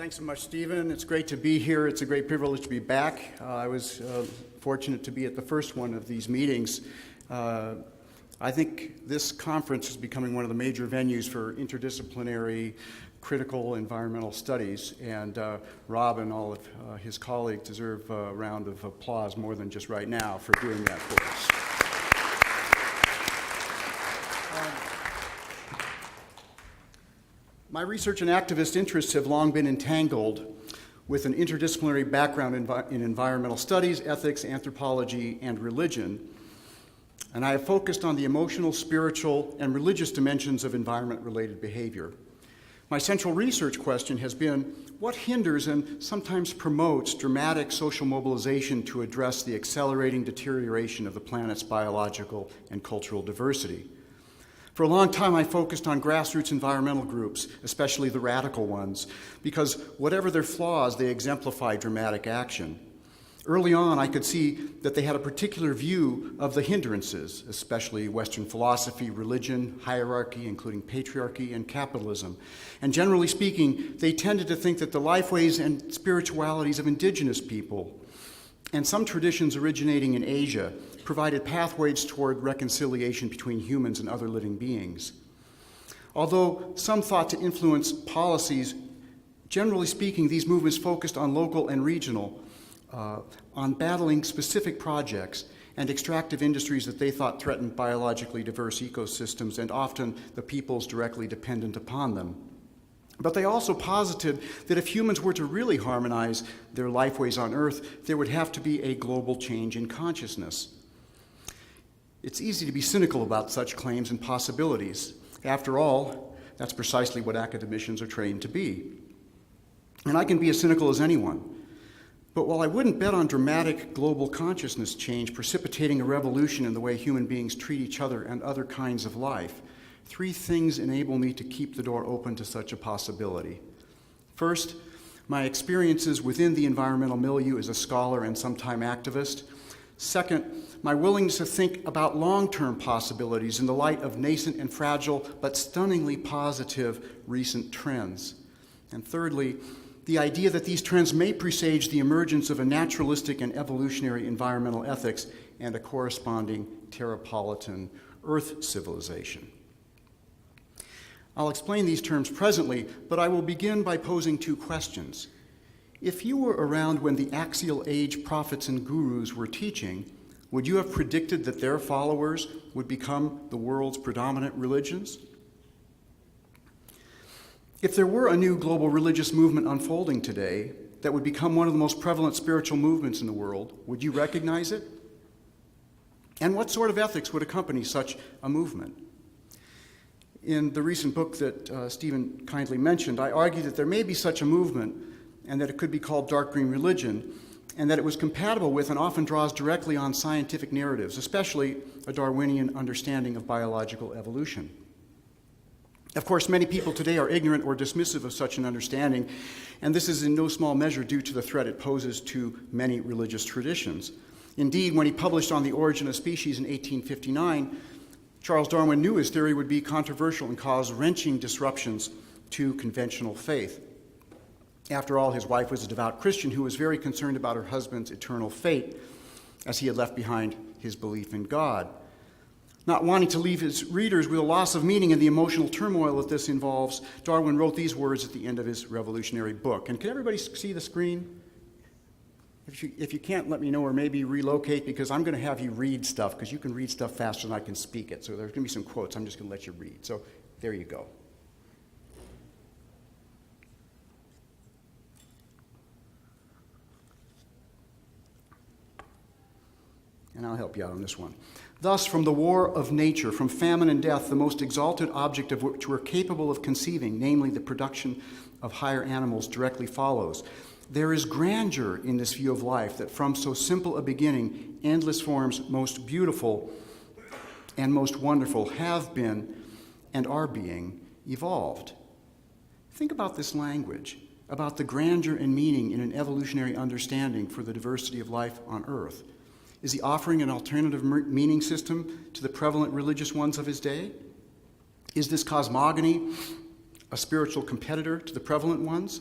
Thanks so much, Stephen. It's great to be here. It's a great privilege to be back. I was fortunate to be at the first one of these meetings. I think this conference is becoming one of the major venues for interdisciplinary critical environmental studies, and Rob and all of his colleagues deserve a round of applause more than just right now for doing that for us. My research and activist interests have long been entangled with an interdisciplinary background in environmental studies, ethics, anthropology, and religion. And I have focused on the emotional, spiritual, and religious dimensions of environment-related behavior. My central research question has been, what hinders and sometimes promotes dramatic social mobilization to address the accelerating deterioration of the planet's biological and cultural diversity? For a long time, I focused on grassroots environmental groups, especially the radical ones, because whatever their flaws, they exemplify dramatic action. Early on, I could see that they had a particular view of the hindrances, especially Western philosophy, religion, hierarchy, including patriarchy and capitalism. And generally speaking, they tended to think that the lifeways and spiritualities of indigenous people and some traditions originating in Asia provided pathways toward reconciliation between humans and other living beings. Although some thought to influence policies, generally speaking, these movements focused on local and regional, on battling specific projects and extractive industries that they thought threatened biologically diverse ecosystems and often the peoples directly dependent upon them. But they also posited that if humans were to really harmonize their lifeways on Earth, there would have to be a global change in consciousness. It's easy to be cynical about such claims and possibilities. After all, that's precisely what academicians are trained to be. And I can be as cynical as anyone. But while I wouldn't bet on dramatic global consciousness change precipitating a revolution in the way human beings treat each other and other kinds of life, three things enable me to keep the door open to such a possibility. First, my experiences within the environmental milieu as a scholar and sometime activist. Second, my willingness to think about long-term possibilities in the light of nascent and fragile but stunningly positive recent trends. And thirdly, the idea that these trends may presage the emergence of a naturalistic and evolutionary environmental ethics and a corresponding terrapolitan Earth civilization. I'll explain these terms presently, but I will begin by posing two questions. If you were around when the axial age prophets and gurus were teaching, would you have predicted that their followers would become the world's predominant religions? If there were a new global religious movement unfolding today that would become one of the most prevalent spiritual movements in the world, would you recognize it? And what sort of ethics would accompany such a movement? In the recent book that Stephen kindly mentioned, I argue that there may be such a movement and that it could be called dark green religion, and that it was compatible with and often draws directly on scientific narratives, especially a Darwinian understanding of biological evolution. Of course, many people today are ignorant or dismissive of such an understanding, and this is in no small measure due to the threat it poses to many religious traditions. Indeed, when he published On the Origin of Species in 1859, Charles Darwin knew his theory would be controversial and cause wrenching disruptions to conventional faith. After all, his wife was a devout Christian who was very concerned about her husband's eternal fate, as he had left behind his belief in God. Not wanting to leave his readers with a loss of meaning and the emotional turmoil that this involves, Darwin wrote these words at the end of his revolutionary book. And can everybody see the screen? If you can't, let me know, or maybe relocate, because I'm going to have you read stuff, because you can read stuff faster than I can speak it. So there's going to be some quotes. I'm just going to let you read. So there you go. And I'll help you out on this one. Thus, from the war of nature, from famine and death, the most exalted object of which we're capable of conceiving, namely the production of higher animals, directly follows. There is grandeur in this view of life that from so simple a beginning, endless forms most beautiful and most wonderful have been and are being evolved. Think about this language, about the grandeur and meaning in an evolutionary understanding for the diversity of life on Earth. Is he offering an alternative meaning system to the prevalent religious ones of his day? Is this cosmogony a spiritual competitor to the prevalent ones?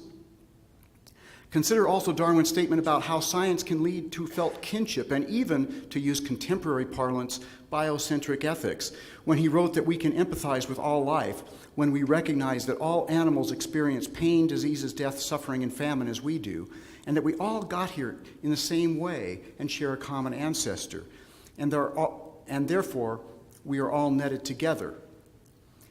Consider also Darwin's statement about how science can lead to felt kinship and even, to use contemporary parlance, biocentric ethics, when he wrote that we can empathize with all life when we recognize that all animals experience pain, diseases, death, suffering, and famine as we do, and that we all got here in the same way and share a common ancestor, and therefore we are all netted together.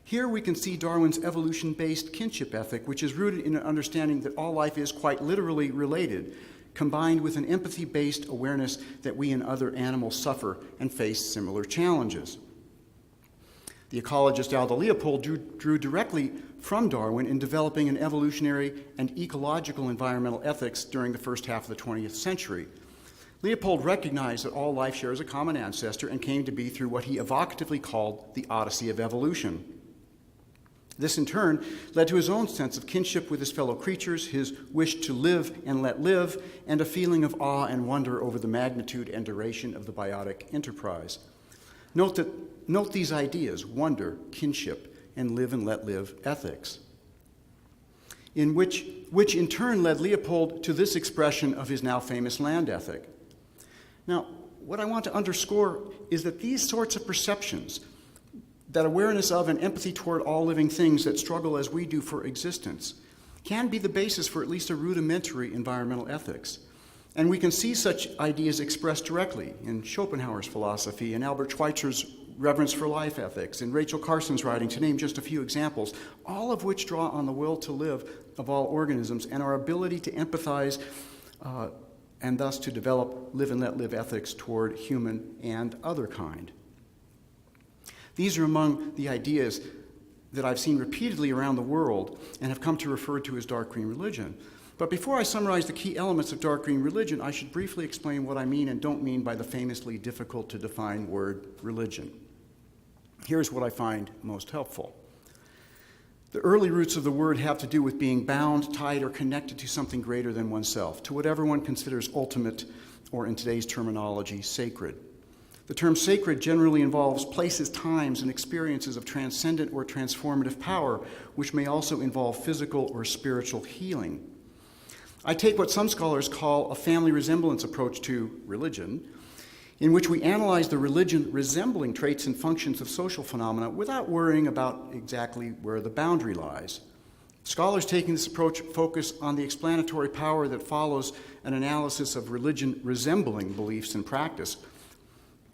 Here we can see Darwin's evolution-based kinship ethic, which is rooted in an understanding that all life is quite literally related, combined with an empathy-based awareness that we and other animals suffer and face similar challenges. The ecologist Aldo Leopold drew directly from Darwin in developing an evolutionary and ecological environmental ethics during the first half of the 20th century. Leopold recognized that all life shares a common ancestor and came to be through what he evocatively called the Odyssey of evolution. This, in turn, led to his own sense of kinship with his fellow creatures, his wish to live and let live, and a feeling of awe and wonder over the magnitude and duration of the biotic enterprise. Note these ideas: wonder, kinship, and live and let live ethics, which in turn led Leopold to this expression of his now famous land ethic. Now, what I want to underscore is that these sorts of perceptions, that awareness of and empathy toward all living things that struggle as we do for existence, can be the basis for at least a rudimentary environmental ethics. And we can see such ideas expressed directly in Schopenhauer's philosophy, in Albert Schweitzer's reverence for life ethics, in Rachel Carson's writing, to name just a few examples, all of which draw on the will to live of all organisms and our ability to empathize and thus to develop live and let live ethics toward human and other kind. These are among the ideas that I've seen repeatedly around the world and have come to refer to as dark green religion. But before I summarize the key elements of dark green religion, I should briefly explain what I mean and don't mean by the famously difficult to define word religion. Here's what I find most helpful. The early roots of the word have to do with being bound, tied, or connected to something greater than oneself, to whatever one considers ultimate, or in today's terminology, sacred. The term sacred generally involves places, times, and experiences of transcendent or transformative power, which may also involve physical or spiritual healing. I take what some scholars call a family resemblance approach to religion, in which we analyze the religion resembling traits and functions of social phenomena without worrying about exactly where the boundary lies. Scholars taking this approach focus on the explanatory power that follows an analysis of religion resembling beliefs and practice,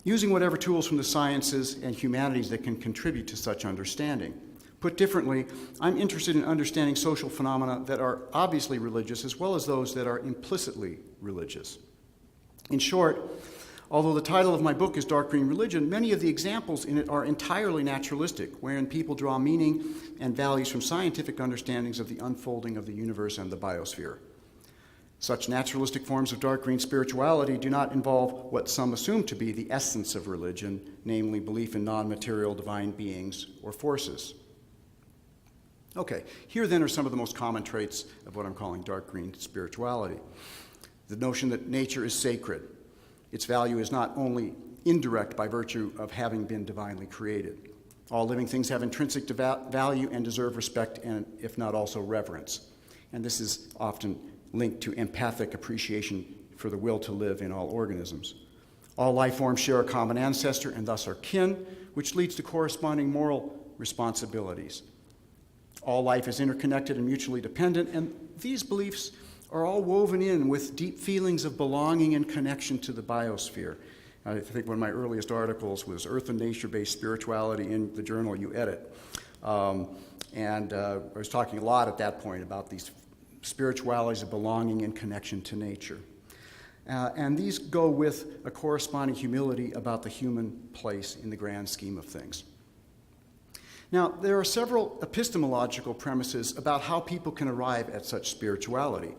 using whatever tools from the sciences and humanities that can contribute to such understanding. Put differently, I'm interested in understanding social phenomena that are obviously religious as well as those that are implicitly religious. In short, although the title of my book is Dark Green Religion, many of the examples in it are entirely naturalistic, wherein people draw meaning and values from scientific understandings of the unfolding of the universe and the biosphere. Such naturalistic forms of dark green spirituality do not involve what some assume to be the essence of religion, namely belief in non-material divine beings or forces. Okay, here then are some of the most common traits of what I'm calling dark green spirituality. The notion that nature is sacred. Its value is not only indirect by virtue of having been divinely created. All living things have intrinsic value and deserve respect and, if not also, reverence. And this is often linked to empathic appreciation for the will to live in all organisms. All life forms share a common ancestor and thus are kin, which leads to corresponding moral responsibilities. All life is interconnected and mutually dependent, and these beliefs are all woven in with deep feelings of belonging and connection to the biosphere. I think one of my earliest articles was Earth and Nature-Based Spirituality in the journal you edit. I was talking a lot at that point about these spiritualities of belonging and connection to nature. And these go with a corresponding humility about the human place in the grand scheme of things. Now, there are several epistemological premises about how people can arrive at such spirituality.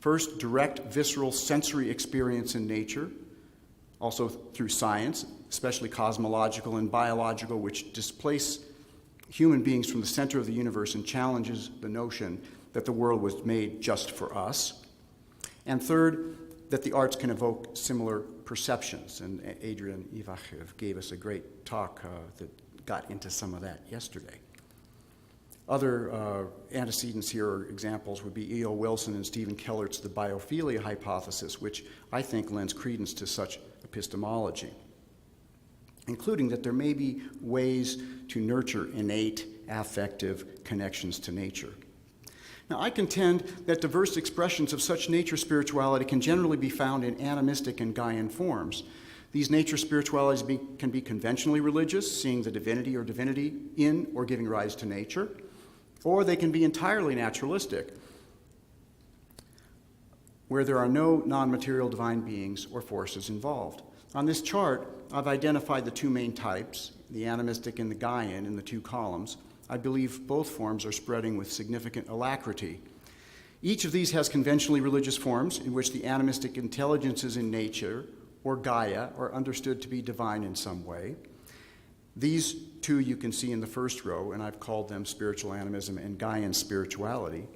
First, direct, visceral, sensory experience in nature, also through science, especially cosmological and biological, which displace human beings from the center of the universe and challenges the notion that the world was made just for us. And third, that the arts can evoke similar perceptions. And Adrian Ivachev gave us a great talk that got into some of that yesterday. Other antecedents here or examples would be E.O. Wilson and Stephen Kellert's The Biophilia Hypothesis, which I think lends credence to such epistemology, including that there may be ways to nurture innate affective connections to nature. Now, I contend that diverse expressions of such nature spirituality can generally be found in animistic and Gaian forms. These nature spiritualities can be conventionally religious, seeing the divinity or divinity in or giving rise to nature, or they can be entirely naturalistic, where there are no non-material divine beings or forces involved. On this chart, I've identified the two main types, the animistic and the Gaian, in the two columns. I believe both forms are spreading with significant alacrity. Each of these has conventionally religious forms in which the animistic intelligences in nature, or Gaia, are understood to be divine in some way. These two you can see in the first row, and I've called them spiritual animism and Gaian spirituality.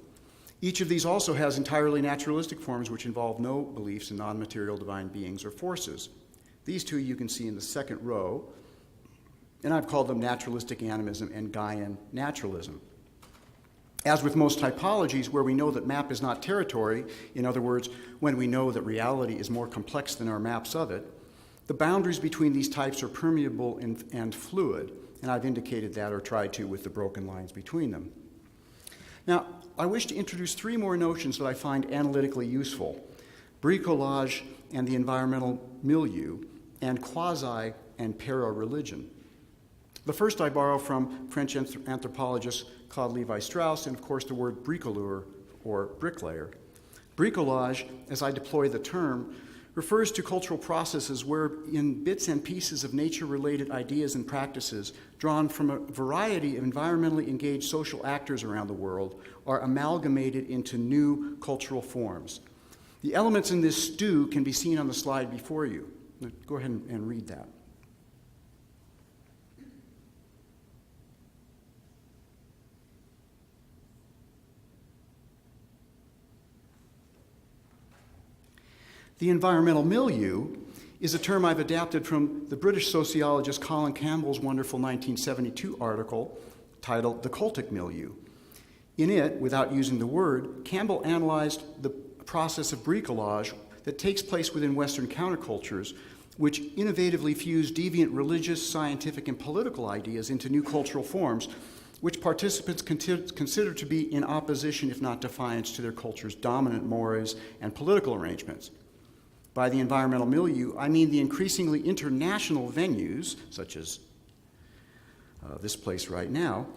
Each of these also has entirely naturalistic forms which involve no beliefs in non-material divine beings or forces. These two you can see in the second row, and I've called them naturalistic animism and Gaian naturalism. As with most typologies where we know that map is not territory, in other words, when we know that reality is more complex than our maps of it, the boundaries between these types are permeable and fluid, and I've indicated that or tried to with the broken lines between them. Now, I wish to introduce three more notions that I find analytically useful: bricolage and the environmental milieu, and quasi and para-religion. The first I borrow from French anthropologist Claude Lévi-Strauss, and of course the word bricoleur, or bricklayer. Bricolage, as I deploy the term, refers to cultural processes wherein bits and pieces of nature-related ideas and practices drawn from a variety of environmentally engaged social actors around the world are amalgamated into new cultural forms. The elements in this stew can be seen on the slide before you. Go ahead and read that. The environmental milieu is a term I've adapted from the British sociologist Colin Campbell's wonderful 1972 article titled The Cultic Milieu. In it, without using the word, Campbell analyzed the process of bricolage that takes place within Western countercultures, which innovatively fuse deviant religious, scientific, and political ideas into new cultural forms, which participants consider to be in opposition, if not defiance, to their culture's dominant mores and political arrangements. By the environmental milieu, I mean the increasingly international venues, such as this place right now,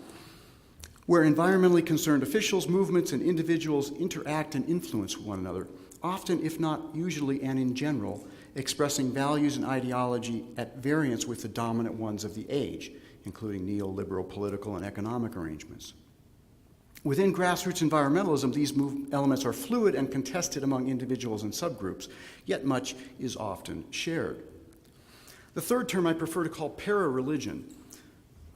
where environmentally concerned officials, movements, and individuals interact and influence one another, often, if not usually and in general, expressing values and ideology at variance with the dominant ones of the age, including neoliberal political and economic arrangements. Within grassroots environmentalism, these elements are fluid and contested among individuals and subgroups, yet much is often shared. The third term I prefer to call para-religion,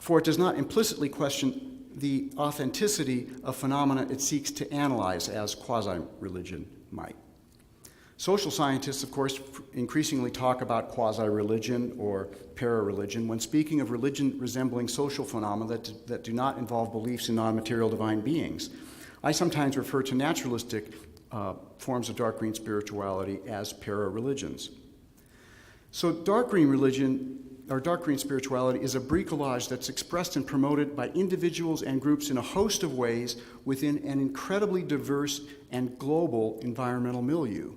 for it does not implicitly question the authenticity of phenomena it seeks to analyze, as quasi-religion might. Social scientists, of course, increasingly talk about quasi-religion or para-religion when speaking of religion resembling social phenomena that do not involve beliefs in non-material divine beings. I sometimes refer to naturalistic forms of dark green spirituality as para-religions. So dark green religion, or dark green spirituality, is a bricolage that's expressed and promoted by individuals and groups in a host of ways within an incredibly diverse and global environmental milieu.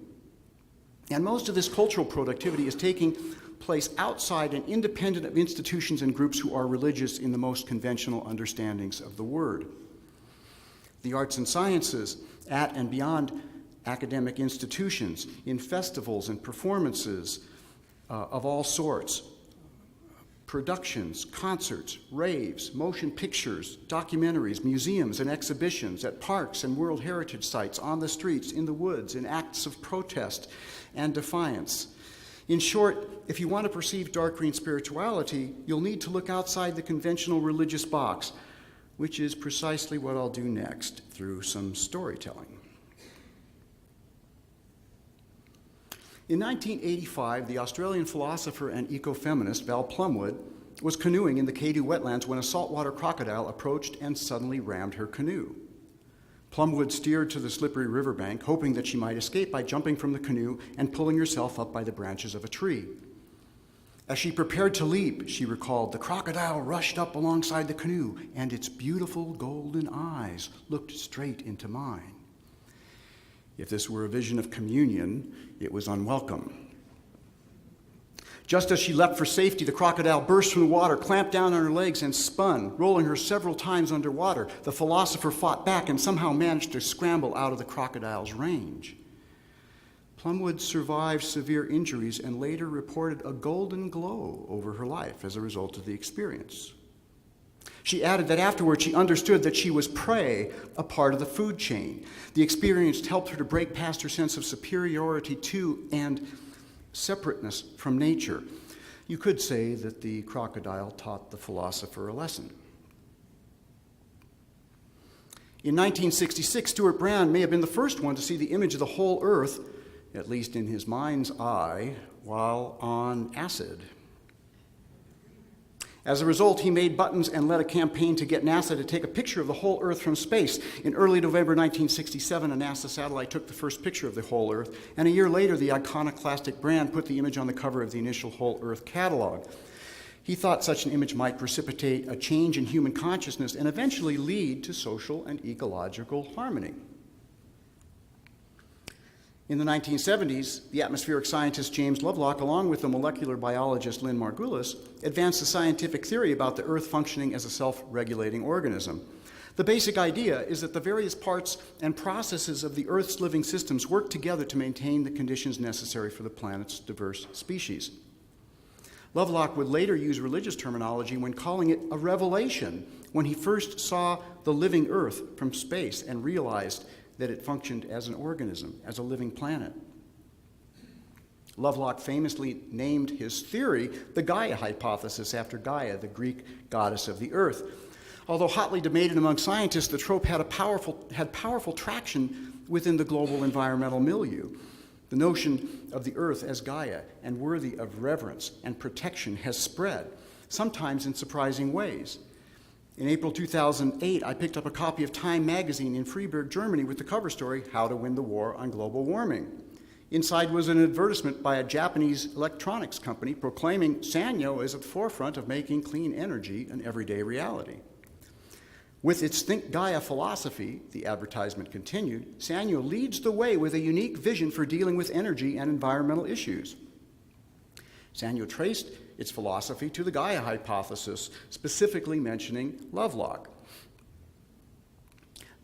And most of this cultural productivity is taking place outside and independent of institutions and groups who are religious in the most conventional understandings of the word. The arts and sciences, at and beyond academic institutions, in festivals and performances of all sorts, productions, concerts, raves, motion pictures, documentaries, museums, and exhibitions at parks and World Heritage sites, on the streets, in the woods, in acts of protest and defiance. In short, if you want to perceive dark green spirituality, you'll need to look outside the conventional religious box, which is precisely what I'll do next through some storytelling. In 1985, the Australian philosopher and ecofeminist Val Plumwood was canoeing in the Kadu wetlands when a saltwater crocodile approached and suddenly rammed her canoe. Plumwood steered to the slippery riverbank, hoping that she might escape by jumping from the canoe and pulling herself up by the branches of a tree. As she prepared to leap, she recalled, the crocodile rushed up alongside the canoe, and its beautiful golden eyes looked straight into mine. If this were a vision of communion, it was unwelcome. Just as she leapt for safety, the crocodile burst from the water, clamped down on her legs, and spun, rolling her several times underwater. The philosopher fought back and somehow managed to scramble out of the crocodile's range. Plumwood survived severe injuries and later reported a golden glow over her life as a result of the experience. She added that afterward she understood that she was prey, a part of the food chain. The experience helped her to break past her sense of superiority to and separateness from nature. You could say that the crocodile taught the philosopher a lesson. In 1966, Stuart Brand may have been the first one to see the image of the whole Earth, at least in his mind's eye, while on acid. As a result, he made buttons and led a campaign to get NASA to take a picture of the whole Earth from space. In early November 1967, a NASA satellite took the first picture of the whole Earth, and a year later, the iconoclastic Brand put the image on the cover of the initial Whole Earth catalog. He thought such an image might precipitate a change in human consciousness and eventually lead to social and ecological harmony. In the 1970s, the atmospheric scientist James Lovelock, along with the molecular biologist Lynn Margulis, advanced a scientific theory about the Earth functioning as a self-regulating organism. The basic idea is that the various parts and processes of the Earth's living systems work together to maintain the conditions necessary for the planet's diverse species. Lovelock would later use religious terminology when calling it a revelation when he first saw the living Earth from space and realized that it functioned as an organism, as a living planet. Lovelock famously named his theory the Gaia hypothesis after Gaia, the Greek goddess of the earth. Although hotly debated among scientists, the trope had powerful traction within the global environmental milieu. The notion of the earth as Gaia and worthy of reverence and protection has spread, sometimes in surprising ways. In April 2008, I picked up a copy of Time magazine in Freiburg, Germany, with the cover story, How to Win the War on Global Warming. Inside was an advertisement by a Japanese electronics company proclaiming Sanyo is at the forefront of making clean energy an everyday reality. With its Think Gaia philosophy, the advertisement continued, Sanyo leads the way with a unique vision for dealing with energy and environmental issues. Sanyo traced its philosophy to the Gaia hypothesis, specifically mentioning Lovelock.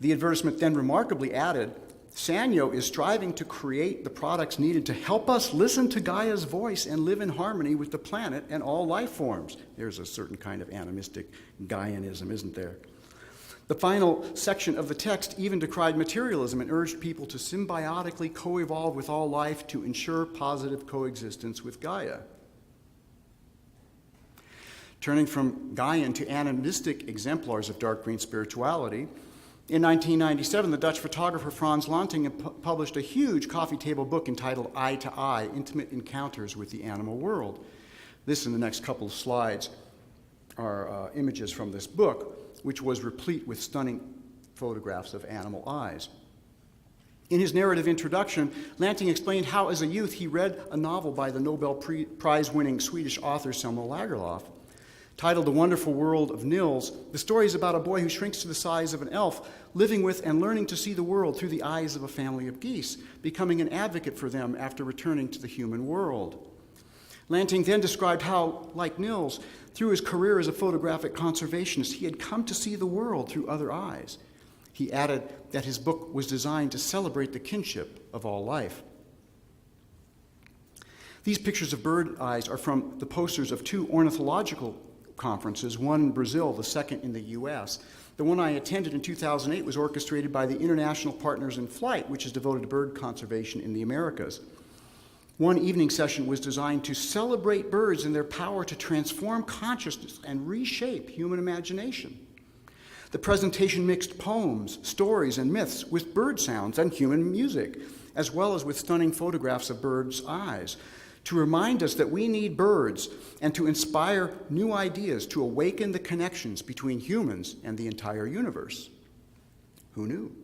The advertisement then remarkably added, Sanyo is striving to create the products needed to help us listen to Gaia's voice and live in harmony with the planet and all life forms. There's a certain kind of animistic Gaianism, isn't there? The final section of the text even decried materialism and urged people to symbiotically co-evolve with all life to ensure positive coexistence with Gaia. Turning from Gaian to animistic exemplars of dark green spirituality, in 1997, the Dutch photographer Frans Lanting published a huge coffee table book entitled Eye to Eye, Intimate Encounters with the Animal World. This and the next couple of slides are images from this book, which was replete with stunning photographs of animal eyes. In his narrative introduction, Lanting explained how, as a youth, he read a novel by the Nobel Prize-winning Swedish author Selma Lagerlöf. Titled The Wonderful World of Nils, the story is about a boy who shrinks to the size of an elf, living with and learning to see the world through the eyes of a family of geese, becoming an advocate for them after returning to the human world. Lanting then described how, like Nils, through his career as a photographic conservationist, he had come to see the world through other eyes. He added that his book was designed to celebrate the kinship of all life. These pictures of bird eyes are from the posters of two ornithological conferences, one in Brazil, the second in the US. The one I attended in 2008 was orchestrated by the International Partners in Flight, which is devoted to bird conservation in the Americas. One evening session was designed to celebrate birds and their power to transform consciousness and reshape human imagination. The presentation mixed poems, stories, and myths with bird sounds and human music, as well as with stunning photographs of birds' eyes. to remind us that we need birds, and to inspire new ideas to awaken the connections between humans and the entire universe. Who knew?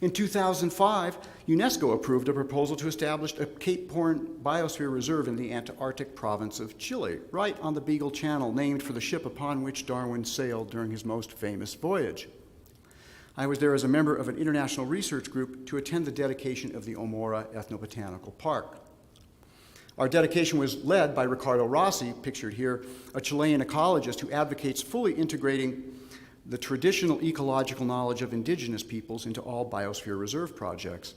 In 2005, UNESCO approved a proposal to establish a Cape Horn Biosphere Reserve in the Antarctic province of Chile, right on the Beagle Channel, named for the ship upon which Darwin sailed during his most famous voyage. I was there as a member of an international research group to attend the dedication of the Omora Ethnobotanical Park. Our dedication was led by Ricardo Rossi, pictured here, a Chilean ecologist who advocates fully integrating the traditional ecological knowledge of indigenous peoples into all biosphere reserve projects.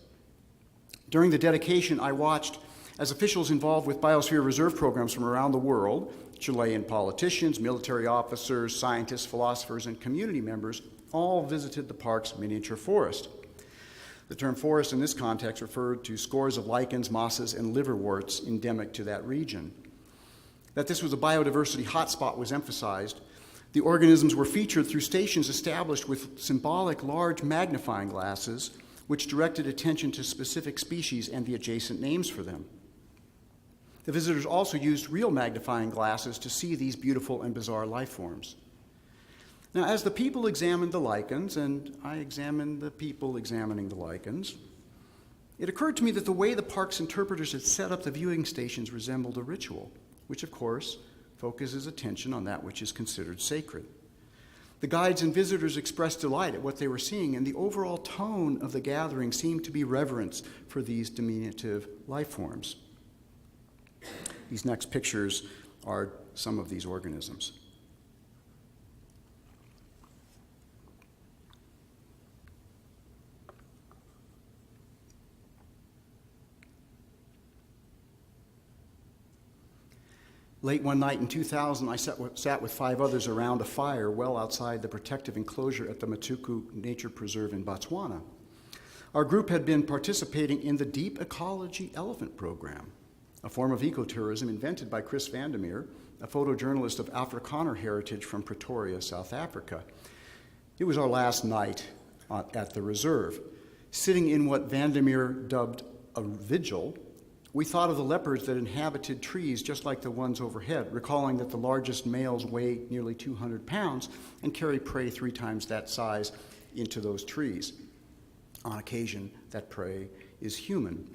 During the dedication, I watched as officials involved with biosphere reserve programs from around the world, Chilean politicians, military officers, scientists, philosophers, and community members, all visited the park's miniature forest. The term forest in this context referred to scores of lichens, mosses, and liverworts endemic to that region. That this was a biodiversity hotspot was emphasized. The organisms were featured through stations established with symbolic large magnifying glasses, which directed attention to specific species and the adjacent names for them. The visitors also used real magnifying glasses to see these beautiful and bizarre life forms. Now, as the people examined the lichens, and I examined the people examining the lichens, it occurred to me that the way the park's interpreters had set up the viewing stations resembled a ritual, which, of course, focuses attention on that which is considered sacred. The guides and visitors expressed delight at what they were seeing, and the overall tone of the gathering seemed to be reverence for these diminutive life forms. These next pictures are some of these organisms. Late one night in 2000, I sat with 5 others around a fire well outside the protective enclosure at the Matuku Nature Preserve in Botswana. Our group had been participating in the Deep Ecology Elephant Program, a form of ecotourism invented by Chris Vandermeer, a photojournalist of Afrikaner heritage from Pretoria, South Africa. It was our last night at the reserve. Sitting in what Vandermeer dubbed a vigil, we thought of the leopards that inhabited trees just like the ones overhead, recalling that the largest males weigh nearly 200 pounds and carry prey 3 times that size into those trees. On occasion, that prey is human.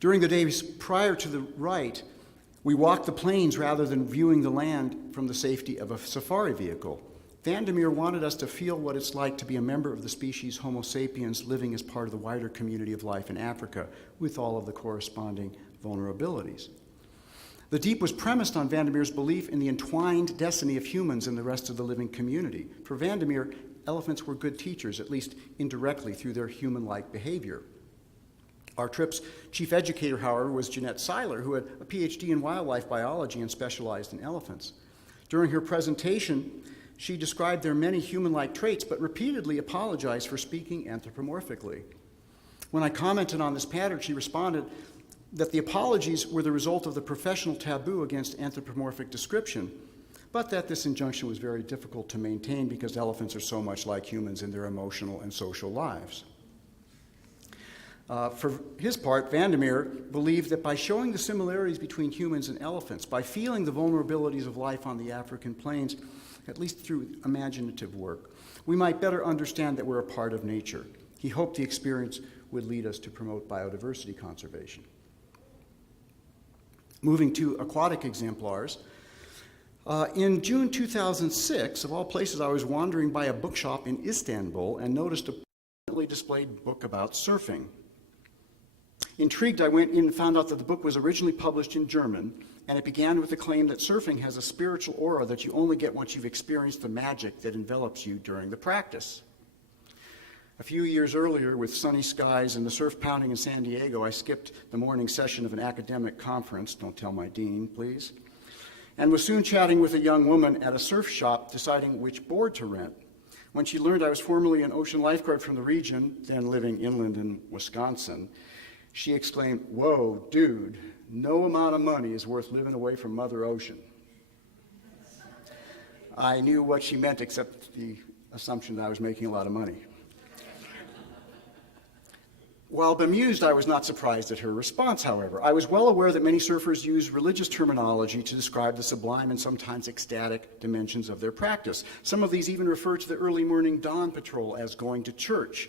During the days prior to the rite, we walked the plains rather than viewing the land from the safety of a safari vehicle. Vandermeer wanted us to feel what it's like to be a member of the species Homo sapiens living as part of the wider community of life in Africa with all of the corresponding vulnerabilities. The Deep was premised on Vandermeer's belief in the entwined destiny of humans and the rest of the living community. For Vandermeer, elephants were good teachers, at least indirectly through their human-like behavior. Our trip's chief educator, however, was Jeanette Seiler, who had a PhD in wildlife biology and specialized in elephants. During her presentation, she described their many human-like traits, but repeatedly apologized for speaking anthropomorphically. When I commented on this pattern, she responded that the apologies were the result of the professional taboo against anthropomorphic description, but that this injunction was very difficult to maintain because elephants are so much like humans in their emotional and social lives. For his part, Vandermeer believed that by showing the similarities between humans and elephants, by feeling the vulnerabilities of life on the African plains, at least through imaginative work, we might better understand that we're a part of nature. He hoped the experience would lead us to promote biodiversity conservation. Moving to aquatic exemplars, in June 2006, of all places, I was wandering by a bookshop in Istanbul and noticed a prominently displayed book about surfing. Intrigued, I went in and found out that the book was originally published in German, and it began with the claim that surfing has a spiritual aura that you only get once you've experienced the magic that envelops you during the practice. A few years earlier, with sunny skies and the surf pounding in San Diego, I skipped the morning session of an academic conference, don't tell my dean, please, and was soon chatting with a young woman at a surf shop deciding which board to rent. When she learned I was formerly an ocean lifeguard from the region, then living inland in Wisconsin, she exclaimed, "Whoa, dude, no amount of money is worth living away from Mother Ocean." I knew what she meant, except the assumption that I was making a lot of money. While bemused, I was not surprised at her response, however. I was well aware that many surfers use religious terminology to describe the sublime and sometimes ecstatic dimensions of their practice. Some of these even refer to the early morning dawn patrol as going to church,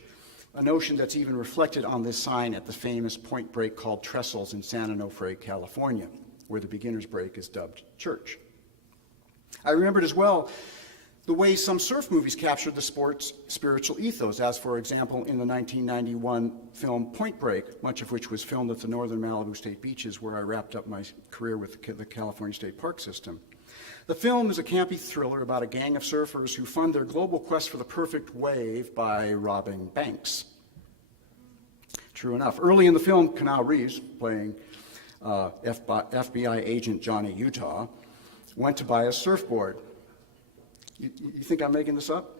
a notion that's even reflected on this sign at the famous point break called Trestles in San Onofre, California, where the beginner's break is dubbed church. I remembered as well the way some surf movies captured the sport's spiritual ethos, as, for example, in the 1991 film Point Break, much of which was filmed at the northern Malibu state beaches, where I wrapped up my career with the California State Park System. The film is a campy thriller about a gang of surfers who fund their global quest for the perfect wave by robbing banks. True enough. Early in the film, Keanu Reeves, playing FBI agent Johnny Utah, went to buy a surfboard. You think I'm making this up?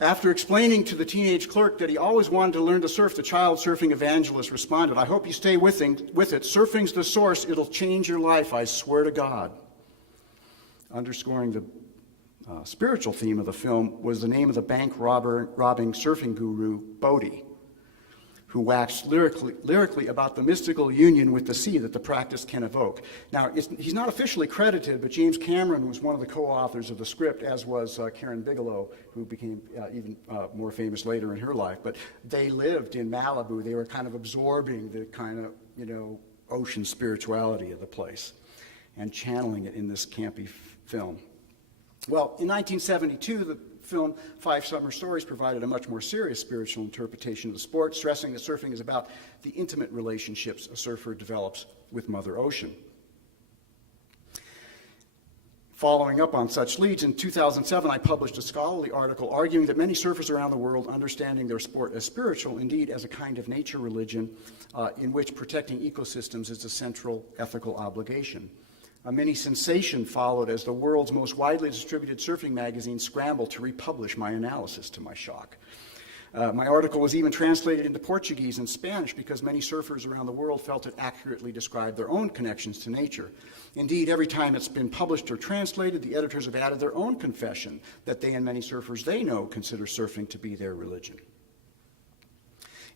After explaining to the teenage clerk that he always wanted to learn to surf, the child surfing evangelist responded, "I hope you stay with it. Surfing's the source. It'll change your life, I swear to God." Underscoring the spiritual theme of the film was the name of the bank robbing surfing guru, Bodhi, who waxed lyrically about the mystical union with the sea that the practice can evoke. Now, he's not officially credited, but James Cameron was one of the co-authors of the script, as was Karen Bigelow, who became even more famous later in her life. But they lived in Malibu. They were kind of absorbing the kind of, ocean spirituality of the place and channeling it in this campy film. Well, in 1972, the film Five Summer Stories provided a much more serious spiritual interpretation of the sport, stressing that surfing is about the intimate relationships a surfer develops with Mother Ocean. Following up on such leads, in 2007 I published a scholarly article arguing that many surfers around the world understanding their sport as spiritual, indeed as a kind of nature religion, in which protecting ecosystems is a central ethical obligation. A mini sensation followed as the world's most widely distributed surfing magazine scrambled to republish my analysis, to my shock. My article was even translated into Portuguese and Spanish because many surfers around the world felt it accurately described their own connections to nature. Indeed, every time it's been published or translated, the editors have added their own confession that they and many surfers they know consider surfing to be their religion.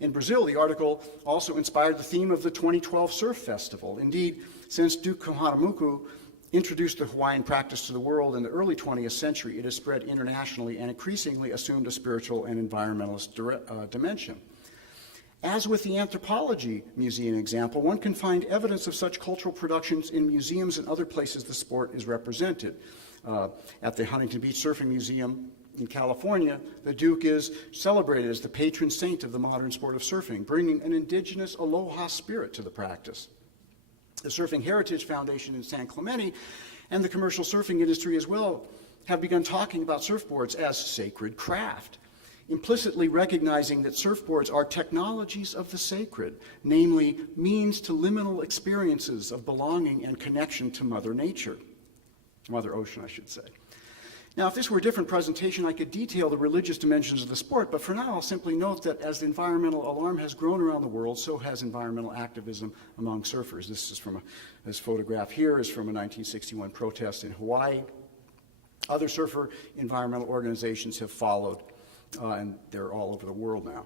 In Brazil, the article also inspired the theme of the 2012 Surf Festival. Indeed, since Duke Kahanamoku introduced the Hawaiian practice to the world in the early 20th century, it has spread internationally and increasingly assumed a spiritual and environmentalist dimension. As with the Anthropology Museum example, one can find evidence of such cultural productions in museums and other places the sport is represented. At the Huntington Beach Surfing Museum in California, the Duke is celebrated as the patron saint of the modern sport of surfing, bringing an indigenous aloha spirit to the practice. The Surfing Heritage Foundation in San Clemente and the commercial surfing industry as well have begun talking about surfboards as sacred craft, implicitly recognizing that surfboards are technologies of the sacred, namely means to liminal experiences of belonging and connection to Mother Nature. Mother Ocean, I should say. Now, if this were a different presentation, I could detail the religious dimensions of the sport, but for now I'll simply note that as the environmental alarm has grown around the world, so has environmental activism among surfers. This photograph here is from a 1961 protest in Hawaii. Other surfer environmental organizations have followed, and they're all over the world now.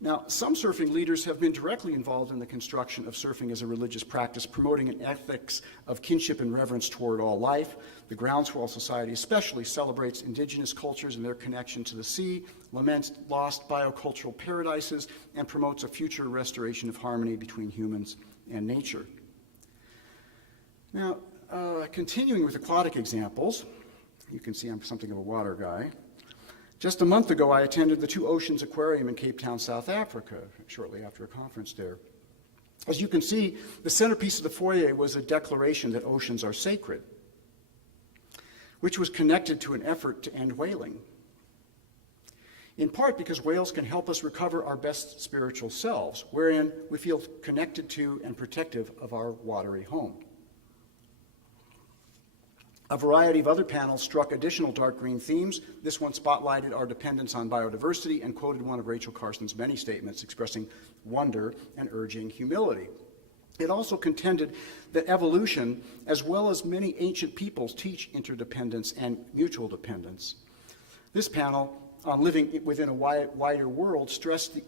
Now, some surfing leaders have been directly involved in the construction of surfing as a religious practice, promoting an ethics of kinship and reverence toward all life. The Groundswell Society especially celebrates indigenous cultures and their connection to the sea, laments lost biocultural paradises, and promotes a future restoration of harmony between humans and nature. Now, continuing with aquatic examples, you can see I'm something of a water guy. Just a month ago, I attended the Two Oceans Aquarium in Cape Town, South Africa, shortly after a conference there. As you can see, the centerpiece of the foyer was a declaration that oceans are sacred, which was connected to an effort to end whaling, in part because whales can help us recover our best spiritual selves, wherein we feel connected to and protective of our watery home. A variety of other panels struck additional dark green themes. This one spotlighted our dependence on biodiversity and quoted one of Rachel Carson's many statements expressing wonder and urging humility. It also contended that evolution, as well as many ancient peoples, teach interdependence and mutual dependence. This panel on living within a wider world stressed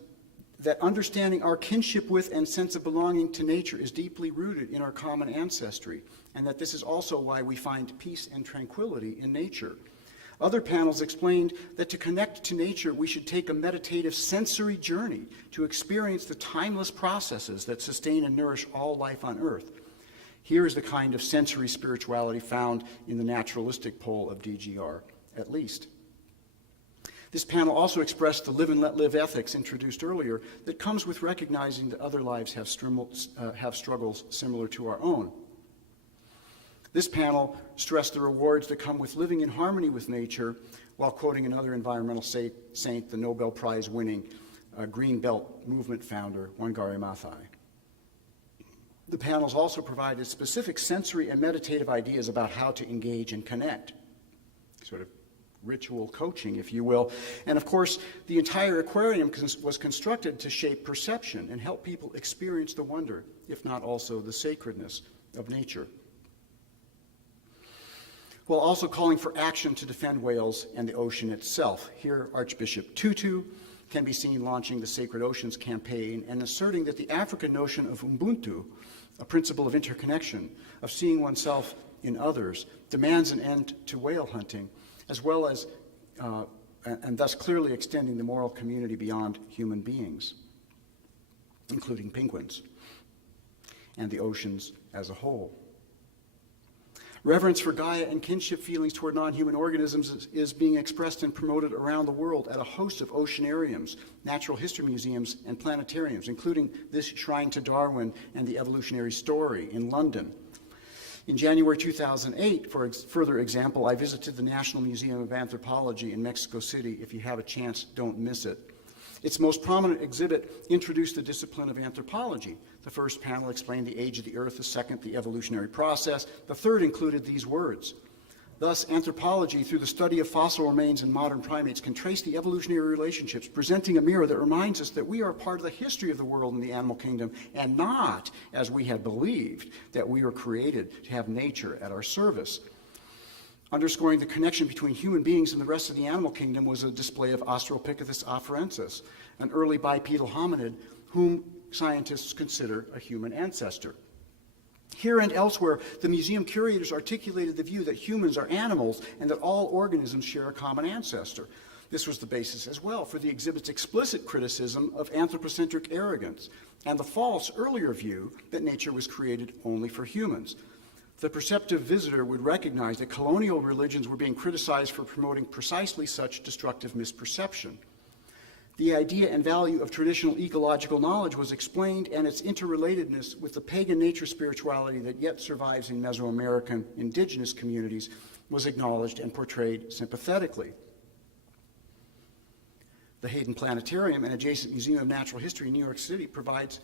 that understanding our kinship with and sense of belonging to nature is deeply rooted in our common ancestry, and that this is also why we find peace and tranquility in nature. Other panels explained that to connect to nature, we should take a meditative sensory journey to experience the timeless processes that sustain and nourish all life on Earth. Here is the kind of sensory spirituality found in the naturalistic pole of DGR, at least. This panel also expressed the live and let live ethics introduced earlier that comes with recognizing that other lives have struggles similar to our own. This panel stressed the rewards that come with living in harmony with nature while quoting another environmental saint, the Nobel Prize winning Green Belt movement founder, Wangari Maathai. The panels also provided specific sensory and meditative ideas about how to engage and connect, sort of ritual coaching, if you will. And of course, the entire aquarium was constructed to shape perception and help people experience the wonder, if not also the sacredness, of nature, while also calling for action to defend whales and the ocean itself. Here, Archbishop Tutu can be seen launching the Sacred Oceans campaign and asserting that the African notion of Ubuntu, a principle of interconnection, of seeing oneself in others, demands an end to whale hunting, as well as, and thus clearly extending the moral community beyond human beings, including penguins, and the oceans as a whole. Reverence for Gaia and kinship feelings toward non-human organisms is being expressed and promoted around the world at a host of oceanariums, natural history museums, and planetariums, including this Shrine to Darwin and the Evolutionary Story in London. In January 2008, for further example, I visited the National Museum of Anthropology in Mexico City. If you have a chance, don't miss it. Its most prominent exhibit introduced the discipline of anthropology. The first panel explained the age of the Earth, the second, the evolutionary process. The third included these words. Thus, anthropology, through the study of fossil remains in modern primates, can trace the evolutionary relationships, presenting a mirror that reminds us that we are part of the history of the world and the animal kingdom, and not, as we had believed, that we were created to have nature at our service. Underscoring the connection between human beings and the rest of the animal kingdom was a display of Australopithecus afarensis, an early bipedal hominid whom scientists consider a human ancestor. Here and elsewhere, the museum curators articulated the view that humans are animals and that all organisms share a common ancestor. This was the basis as well for the exhibit's explicit criticism of anthropocentric arrogance and the false earlier view that nature was created only for humans. The perceptive visitor would recognize that colonial religions were being criticized for promoting precisely such destructive misperception. The idea and value of traditional ecological knowledge was explained, and its interrelatedness with the pagan nature spirituality that yet survives in Mesoamerican indigenous communities was acknowledged and portrayed sympathetically. The Hayden Planetarium, an adjacent Museum of Natural History in New York City, provides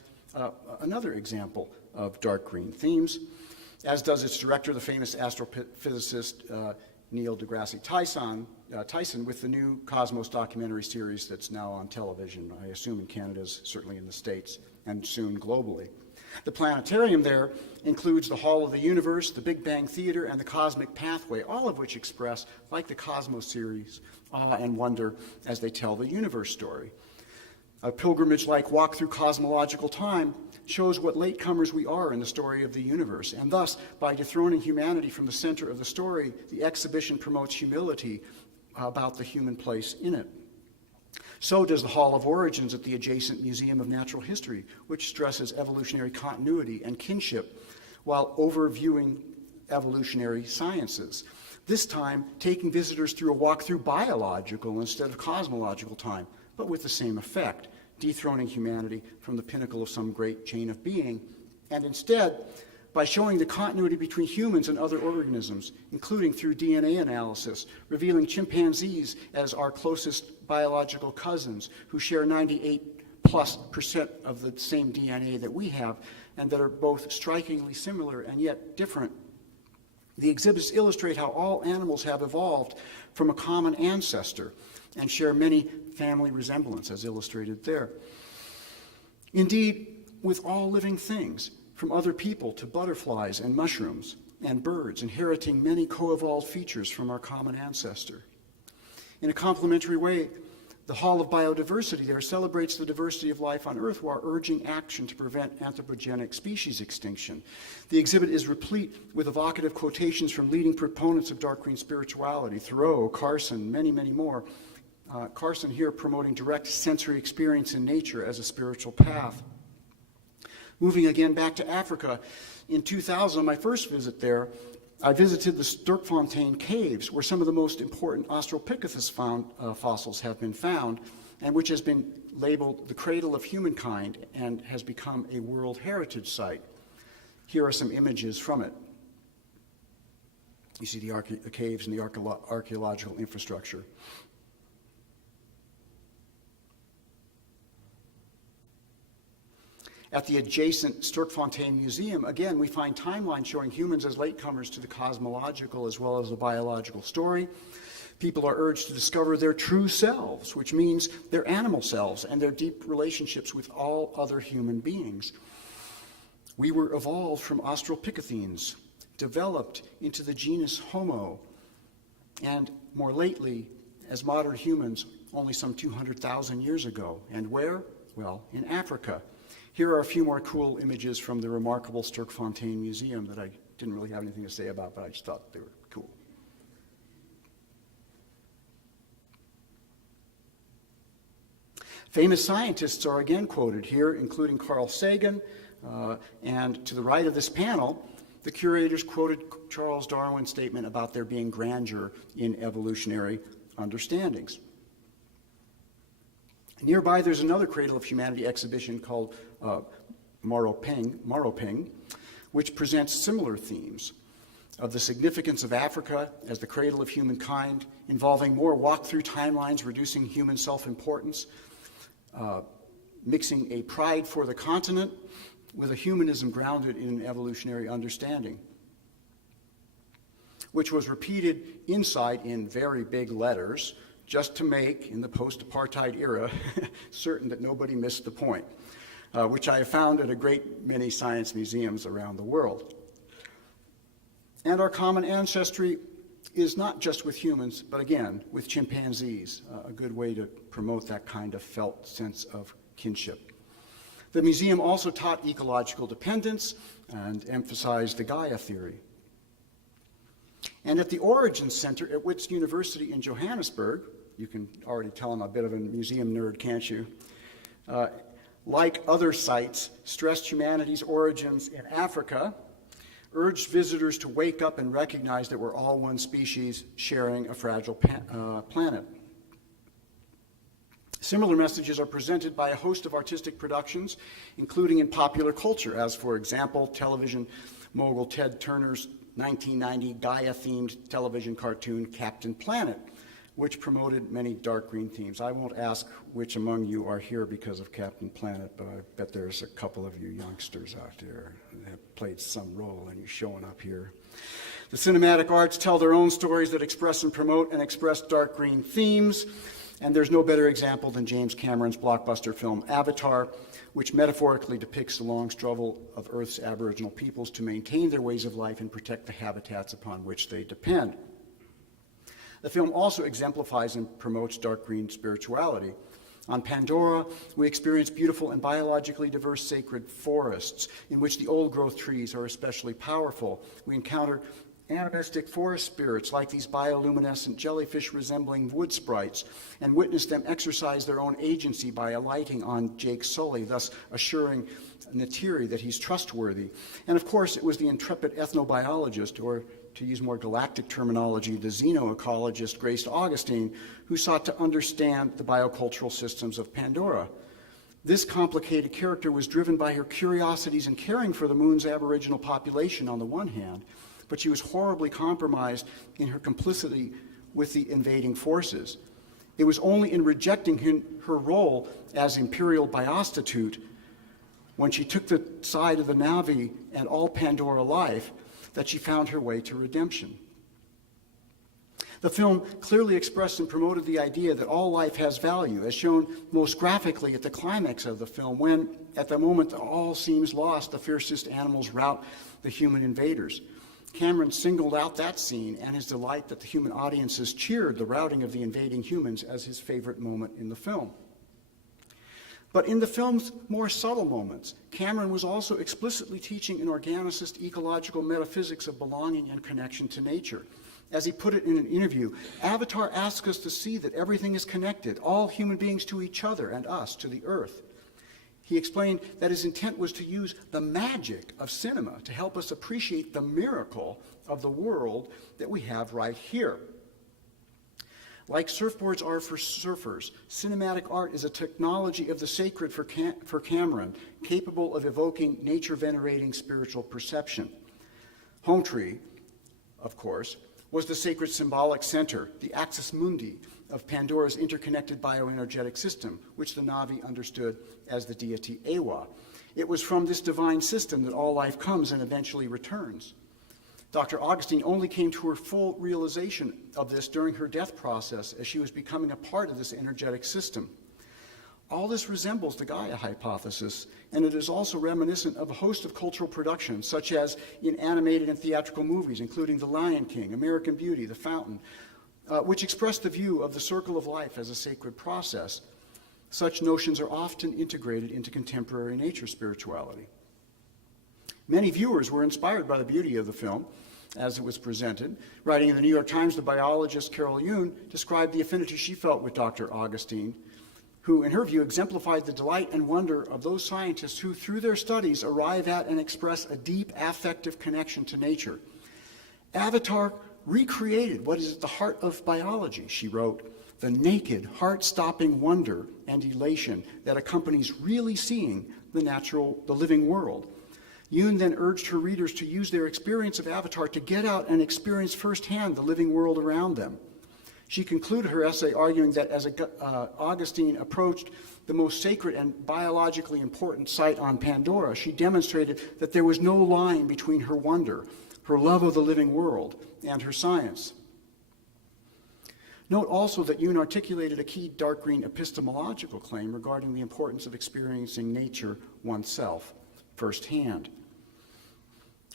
another example of dark green themes, as does its director, the famous astrophysicist Neil deGrasse Tyson, with the new Cosmos documentary series that's now on television, I assume in Canada, certainly in the States, and soon globally. The planetarium there includes the Hall of the Universe, the Big Bang Theater, and the Cosmic Pathway, all of which express, like the Cosmos series, awe and wonder as they tell the universe story. A pilgrimage-like walk through cosmological time shows what latecomers we are in the story of the universe, and thus, by dethroning humanity from the center of the story, the exhibition promotes humility about the human place in it. So does the Hall of Origins at the adjacent Museum of Natural History, which stresses evolutionary continuity and kinship while overviewing evolutionary sciences. This time, taking visitors through a walk through biological instead of cosmological time, but with the same effect, dethroning humanity from the pinnacle of some great chain of being, and instead, by showing the continuity between humans and other organisms, including through DNA analysis, revealing chimpanzees as our closest biological cousins who share 98+% of the same DNA that we have, and that are both strikingly similar and yet different. The exhibits illustrate how all animals have evolved from a common ancestor and share many family resemblance, as illustrated there. Indeed, with all living things, from other people to butterflies and mushrooms and birds, inheriting many co-evolved features from our common ancestor. In a complementary way, the Hall of Biodiversity there celebrates the diversity of life on Earth while urging action to prevent anthropogenic species extinction. The exhibit is replete with evocative quotations from leading proponents of dark green spirituality, Thoreau, Carson, many, many more. Carson here promoting direct sensory experience in nature as a spiritual path. Moving again back to Africa, in 2000, on my first visit there, I visited the Sterkfontein caves, where some of the most important Australopithecus fossils have been found, and which has been labeled the cradle of humankind and has become a World Heritage Site. Here are some images from it. You see the caves and the archaeological infrastructure. At the adjacent Sterkfontein Museum, again, we find timelines showing humans as latecomers to the cosmological as well as the biological story. People are urged to discover their true selves, which means their animal selves and their deep relationships with all other human beings. We were evolved from Australopithecines, developed into the genus Homo, and more lately, as modern humans, only some 200,000 years ago. And where? Well, in Africa. Here are a few more cool images from the remarkable Sterkfontein Museum that I didn't really have anything to say about, but I just thought they were cool. Famous scientists are again quoted here, including Carl Sagan, and to the right of this panel, the curators quoted Charles Darwin's statement about there being grandeur in evolutionary understandings. Nearby, there's another Cradle of Humanity exhibition called Maroping, which presents similar themes of the significance of Africa as the cradle of humankind, involving more walk-through timelines, reducing human self-importance, mixing a pride for the continent with a humanism grounded in an evolutionary understanding, which was repeated inside in very big letters, just to make, in the post-apartheid era, certain that nobody missed the point, which I have found at a great many science museums around the world. And our common ancestry is not just with humans, but again, with chimpanzees, a good way to promote that kind of felt sense of kinship. The museum also taught ecological dependence and emphasized the Gaia theory. And at the Origins Center at Wits University in Johannesburg, you can already tell I'm a bit of a museum nerd, can't you? Like other sites, stressed humanity's origins in Africa, urged visitors to wake up and recognize that we're all one species sharing a fragile planet. Similar messages are presented by a host of artistic productions, including in popular culture, as, for example, television mogul Ted Turner's 1990 Gaia-themed television cartoon, Captain Planet, which promoted many dark green themes. I won't ask which among you are here because of Captain Planet, but I bet there's a couple of you youngsters out there that have played some role in you showing up here. The cinematic arts tell their own stories that express and promote and express dark green themes, and there's no better example than James Cameron's blockbuster film Avatar, which metaphorically depicts the long struggle of Earth's Aboriginal peoples to maintain their ways of life and protect the habitats upon which they depend. The film also exemplifies and promotes dark green spirituality. On Pandora, we experience beautiful and biologically diverse sacred forests in which the old-growth trees are especially powerful. We encounter animistic forest spirits like these bioluminescent jellyfish-resembling wood sprites, and witness them exercise their own agency by alighting on Jake Sully, thus assuring Natiri that he's trustworthy. And of course, it was the intrepid ethnobiologist, or to use more galactic terminology, the xenoecologist Grace Augustine, who sought to understand the biocultural systems of Pandora. This complicated character was driven by her curiosities in caring for the moon's Aboriginal population on the one hand, but she was horribly compromised in her complicity with the invading forces. It was only in rejecting her role as imperial biostitute, when she took the side of the Na'vi and all Pandora life, that she found her way to redemption. The film clearly expressed and promoted the idea that all life has value, as shown most graphically at the climax of the film, when, at the moment that all seems lost, the fiercest animals rout the human invaders. Cameron singled out that scene and his delight that the human audiences cheered the routing of the invading humans as his favorite moment in the film. But in the film's more subtle moments, Cameron was also explicitly teaching an organicist ecological metaphysics of belonging and connection to nature. As he put it in an interview, Avatar asks us to see that everything is connected, all human beings to each other and us to the earth. He explained that his intent was to use the magic of cinema to help us appreciate the miracle of the world that we have right here. Like surfboards are for surfers, cinematic art is a technology of the sacred for Cameron, capable of evoking nature-venerating spiritual perception. Home Tree, of course, was the sacred symbolic center, the axis mundi of Pandora's interconnected bioenergetic system, which the Na'vi understood as the deity Ewa. It was from this divine system that all life comes and eventually returns. Dr. Augustine only came to her full realization of this during her death process as she was becoming a part of this energetic system. All this resembles the Gaia hypothesis, and it is also reminiscent of a host of cultural productions, such as in animated and theatrical movies, including The Lion King, American Beauty, The Fountain, which express the view of the circle of life as a sacred process. Such notions are often integrated into contemporary nature spirituality. Many viewers were inspired by the beauty of the film as it was presented. Writing in the New York Times, the biologist Carol Yoon described the affinity she felt with Dr. Augustine, who, in her view, exemplified the delight and wonder of those scientists who, through their studies, arrive at and express a deep affective connection to nature. Avatar recreated what is at the heart of biology, she wrote, the naked, heart-stopping wonder and elation that accompanies really seeing the living world. Yoon then urged her readers to use their experience of Avatar to get out and experience firsthand the living world around them. She concluded her essay arguing that as Augustine approached the most sacred and biologically important site on Pandora, she demonstrated that there was no line between her wonder, her love of the living world, and her science. Note also that Yoon articulated a key dark green epistemological claim regarding the importance of experiencing nature oneself firsthand.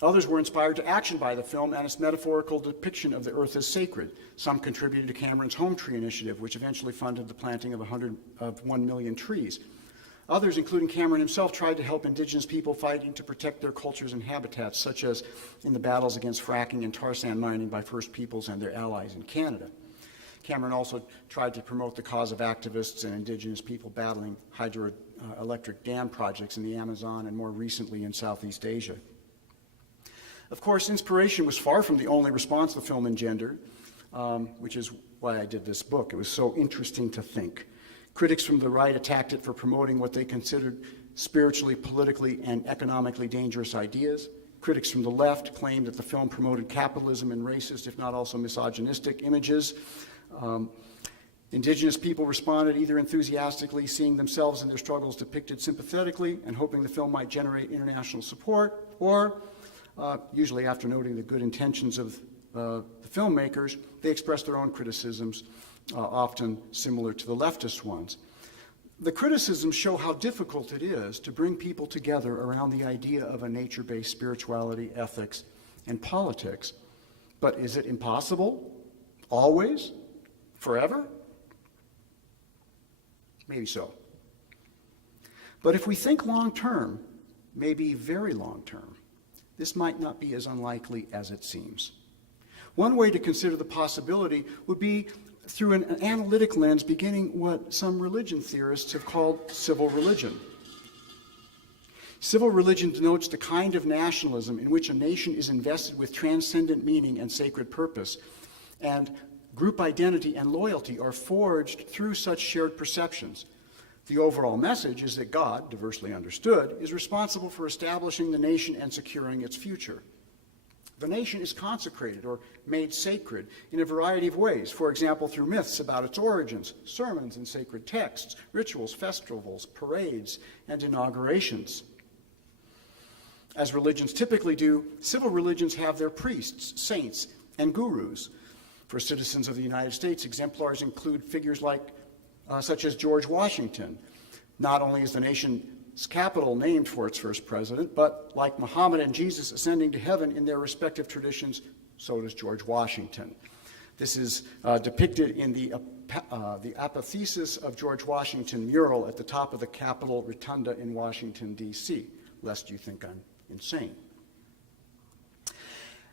Others were inspired to action by the film and its metaphorical depiction of the earth as sacred. Some contributed to Cameron's Home Tree initiative, which eventually funded the planting of 1 million trees. Others, including Cameron himself, tried to help indigenous people fighting to protect their cultures and habitats, such as in the battles against fracking and tar sand mining by First Peoples and their allies in Canada. Cameron also tried to promote the cause of activists and indigenous people battling hydroelectric dam projects in the Amazon and more recently in Southeast Asia. Of course, inspiration was far from the only response the film engendered, which is why I did this book. It was so interesting to think. Critics from the right attacked it for promoting what they considered spiritually, politically, and economically dangerous ideas. Critics from the left claimed that the film promoted capitalism and racist, if not also misogynistic, images. Indigenous people responded either enthusiastically, seeing themselves and their struggles depicted sympathetically and hoping the film might generate international support, or usually after noting the good intentions of the filmmakers, they expressed their own criticisms, often similar to the leftist ones. The criticisms show how difficult it is to bring people together around the idea of a nature-based spirituality, ethics, and politics. But is it impossible? Always? Forever? Maybe so. But if we think long-term, maybe very long-term, this might not be as unlikely as it seems. One way to consider the possibility would be through an analytic lens beginning what some religion theorists have called civil religion. Civil religion denotes the kind of nationalism in which a nation is invested with transcendent meaning and sacred purpose, and group identity and loyalty are forged through such shared perceptions. The overall message is that God, diversely understood, is responsible for establishing the nation and securing its future. The nation is consecrated or made sacred in a variety of ways, for example, through myths about its origins, sermons and sacred texts, rituals, festivals, parades, and inaugurations. As religions typically do, civil religions have their priests, saints, and gurus. For citizens of the United States, exemplars include figures such as George Washington. Not only is the nation Britain's capital named for its first president, but like Muhammad and Jesus ascending to heaven in their respective traditions, so does George Washington. This is depicted in the apotheosis of George Washington mural at the top of the Capitol Rotunda in Washington, D.C., lest you think I'm insane.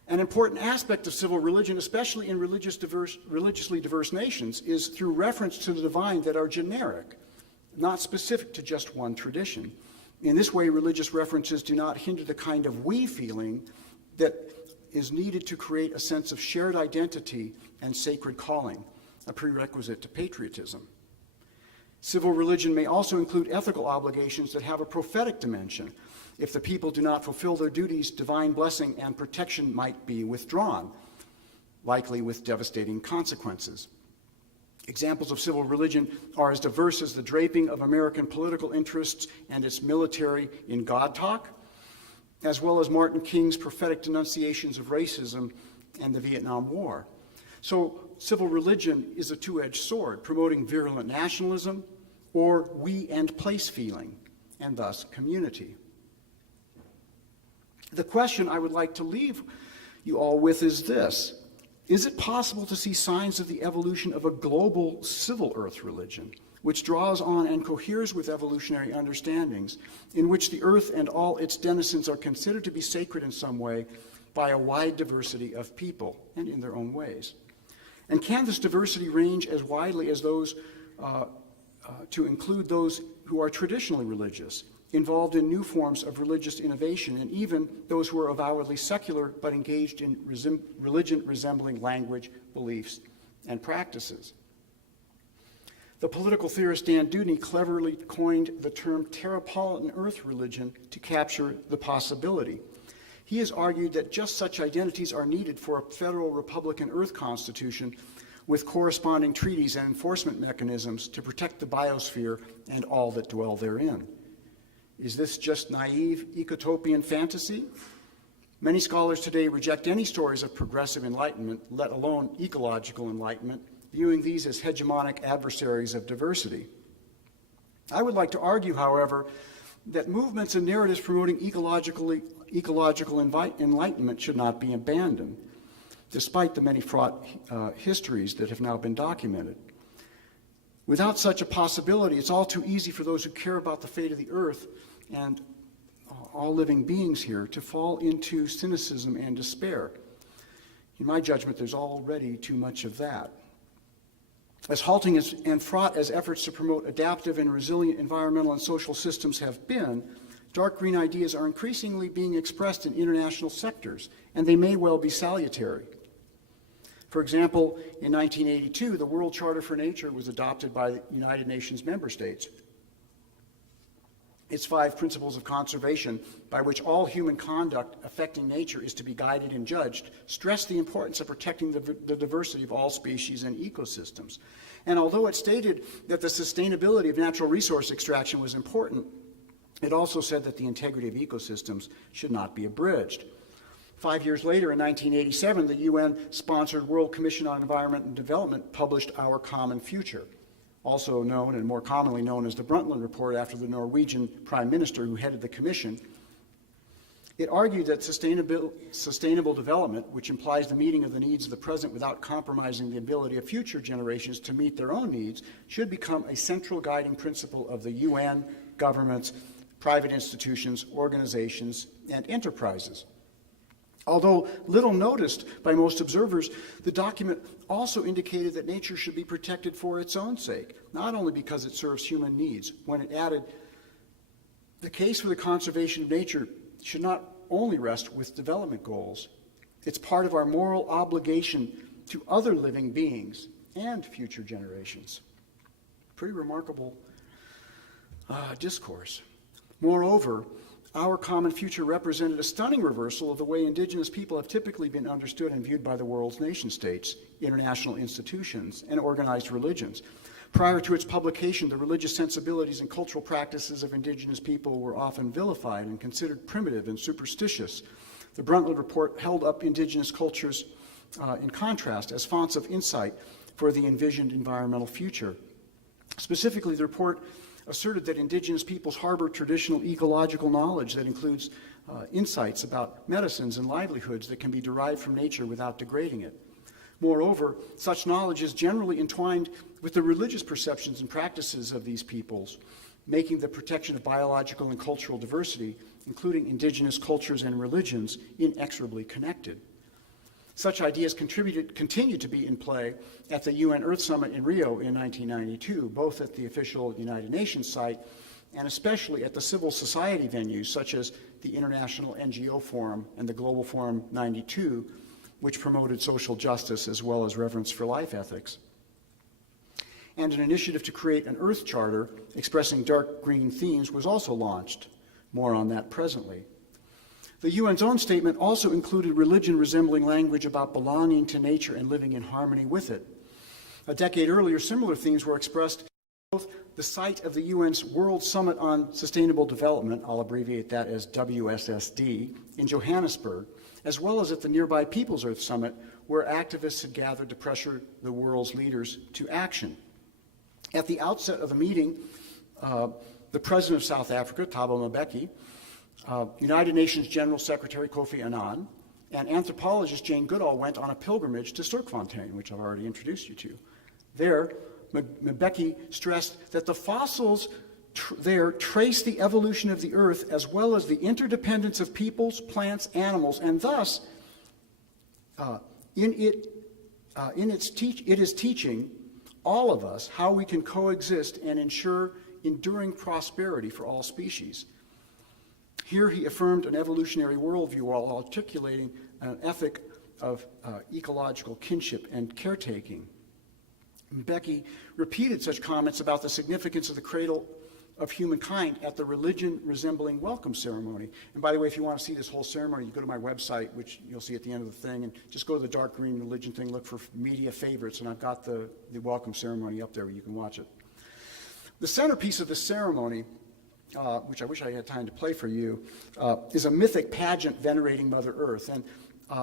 An important aspect of civil religion, especially in religiously diverse nations, is through reference to the divine that are generic, not specific to just one tradition. In this way, religious references do not hinder the kind of we feeling that is needed to create a sense of shared identity and sacred calling, a prerequisite to patriotism. Civil religion may also include ethical obligations that have a prophetic dimension. If the people do not fulfill their duties, divine blessing and protection might be withdrawn, likely with devastating consequences. Examples of civil religion are as diverse as the draping of American political interests and its military in God talk, as well as Martin King's prophetic denunciations of racism and the Vietnam War. So civil religion is a two-edged sword, promoting virulent nationalism or we and place feeling, and thus community. The question I would like to leave you all with is this: is it possible to see signs of the evolution of a global civil earth religion, which draws on and coheres with evolutionary understandings, in which the earth and all its denizens are considered to be sacred in some way by a wide diversity of people and in their own ways? And can this diversity range as widely as those to include those who are traditionally religious, involved in new forms of religious innovation, and even those who are avowedly secular but engaged in religion resembling language, beliefs, and practices? The political theorist Dan Dewdney cleverly coined the term terrapolitan earth religion to capture the possibility. He has argued that just such identities are needed for a federal Republican Earth Constitution with corresponding treaties and enforcement mechanisms to protect the biosphere and all that dwell therein. Is this just naive ecotopian fantasy? Many scholars today reject any stories of progressive enlightenment, let alone ecological enlightenment, viewing these as hegemonic adversaries of diversity. I would like to argue, however, that movements and narratives promoting ecological enlightenment should not be abandoned, despite the many fraught histories that have now been documented. Without such a possibility, it's all too easy for those who care about the fate of the earth and all living beings here to fall into cynicism and despair. In my judgment, there's already too much of that. As halting and fraught as efforts to promote adaptive and resilient environmental and social systems have been, dark green ideas are increasingly being expressed in international sectors, and they may well be salutary. For example, in 1982, the World Charter for Nature was adopted by the United Nations member states. Its 5 principles of conservation, by which all human conduct affecting nature is to be guided and judged, stress the importance of protecting the diversity of all species and ecosystems. And although it stated that the sustainability of natural resource extraction was important, it also said that the integrity of ecosystems should not be abridged. 5 years later, in 1987, the UN-sponsored World Commission on Environment and Development published Our Common Future, also known and more commonly known as the Brundtland Report after the Norwegian Prime Minister who headed the commission. It argued that sustainable development, which implies the meeting of the needs of the present without compromising the ability of future generations to meet their own needs, should become a central guiding principle of the UN, governments, private institutions, organizations, and enterprises. Although little noticed by most observers, the document also indicated that nature should be protected for its own sake, not only because it serves human needs, when it added, the case for the conservation of nature should not only rest with development goals. It's part of our moral obligation to other living beings and future generations. Pretty remarkable discourse. Moreover, Our Common Future represented a stunning reversal of the way indigenous people have typically been understood and viewed by the world's nation-states, international institutions, and organized religions. Prior to its publication, the religious sensibilities and cultural practices of indigenous people were often vilified and considered primitive and superstitious. The Brundtland Report held up indigenous cultures in contrast as fonts of insight for the envisioned environmental future. Specifically, the report asserted that indigenous peoples harbor traditional ecological knowledge that includes insights about medicines and livelihoods that can be derived from nature without degrading it. Moreover, such knowledge is generally entwined with the religious perceptions and practices of these peoples, making the protection of biological and cultural diversity, including indigenous cultures and religions, inexorably connected. Such ideas continued to be in play at the UN Earth Summit in Rio in 1992, both at the official United Nations site and especially at the civil society venues such as the International NGO Forum and the Global Forum 92, which promoted social justice as well as reverence for life ethics. And an initiative to create an Earth Charter expressing dark green themes was also launched. More on that presently. The UN's own statement also included religion-resembling language about belonging to nature and living in harmony with it. A decade earlier, similar themes were expressed at both the site of the UN's World Summit on Sustainable Development, I'll abbreviate that as WSSD, in Johannesburg, as well as at the nearby People's Earth Summit, where activists had gathered to pressure the world's leaders to action. At the outset of the meeting, the President of South Africa, Thabo Mbeki, United Nations General Secretary Kofi Annan, and anthropologist Jane Goodall went on a pilgrimage to Sterkfontein, which I've already introduced you to. There, Mbeki stressed that the fossils there trace the evolution of the Earth as well as the interdependence of peoples, plants, animals, and thus, it is teaching all of us how we can coexist and ensure enduring prosperity for all species. Here he affirmed an evolutionary worldview while articulating an ethic of ecological kinship and caretaking. Mbeki repeated such comments about the significance of the cradle of humankind at the religion-resembling welcome ceremony. And by the way, if you want to see this whole ceremony, you go to my website, which you'll see at the end of the thing, and just go to the dark green religion thing, look for media favorites, and I've got the welcome ceremony up there where you can watch it. The centerpiece of this ceremony, which I wish I had time to play for you, is a mythic pageant venerating Mother Earth. And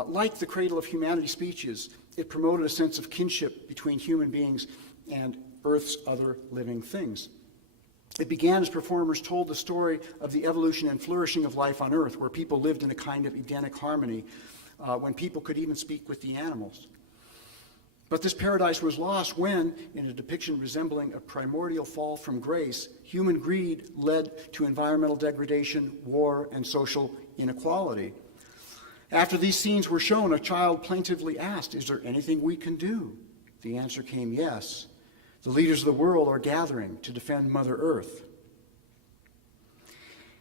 like the Cradle of Humanity speeches, it promoted a sense of kinship between human beings and Earth's other living things. It began as performers told the story of the evolution and flourishing of life on Earth, where people lived in a kind of Edenic harmony, when people could even speak with the animals. But this paradise was lost when, in a depiction resembling a primordial fall from grace, human greed led to environmental degradation, war, and social inequality. After these scenes were shown, a child plaintively asked, "Is there anything we can do?" The answer came, yes. The leaders of the world are gathering to defend Mother Earth.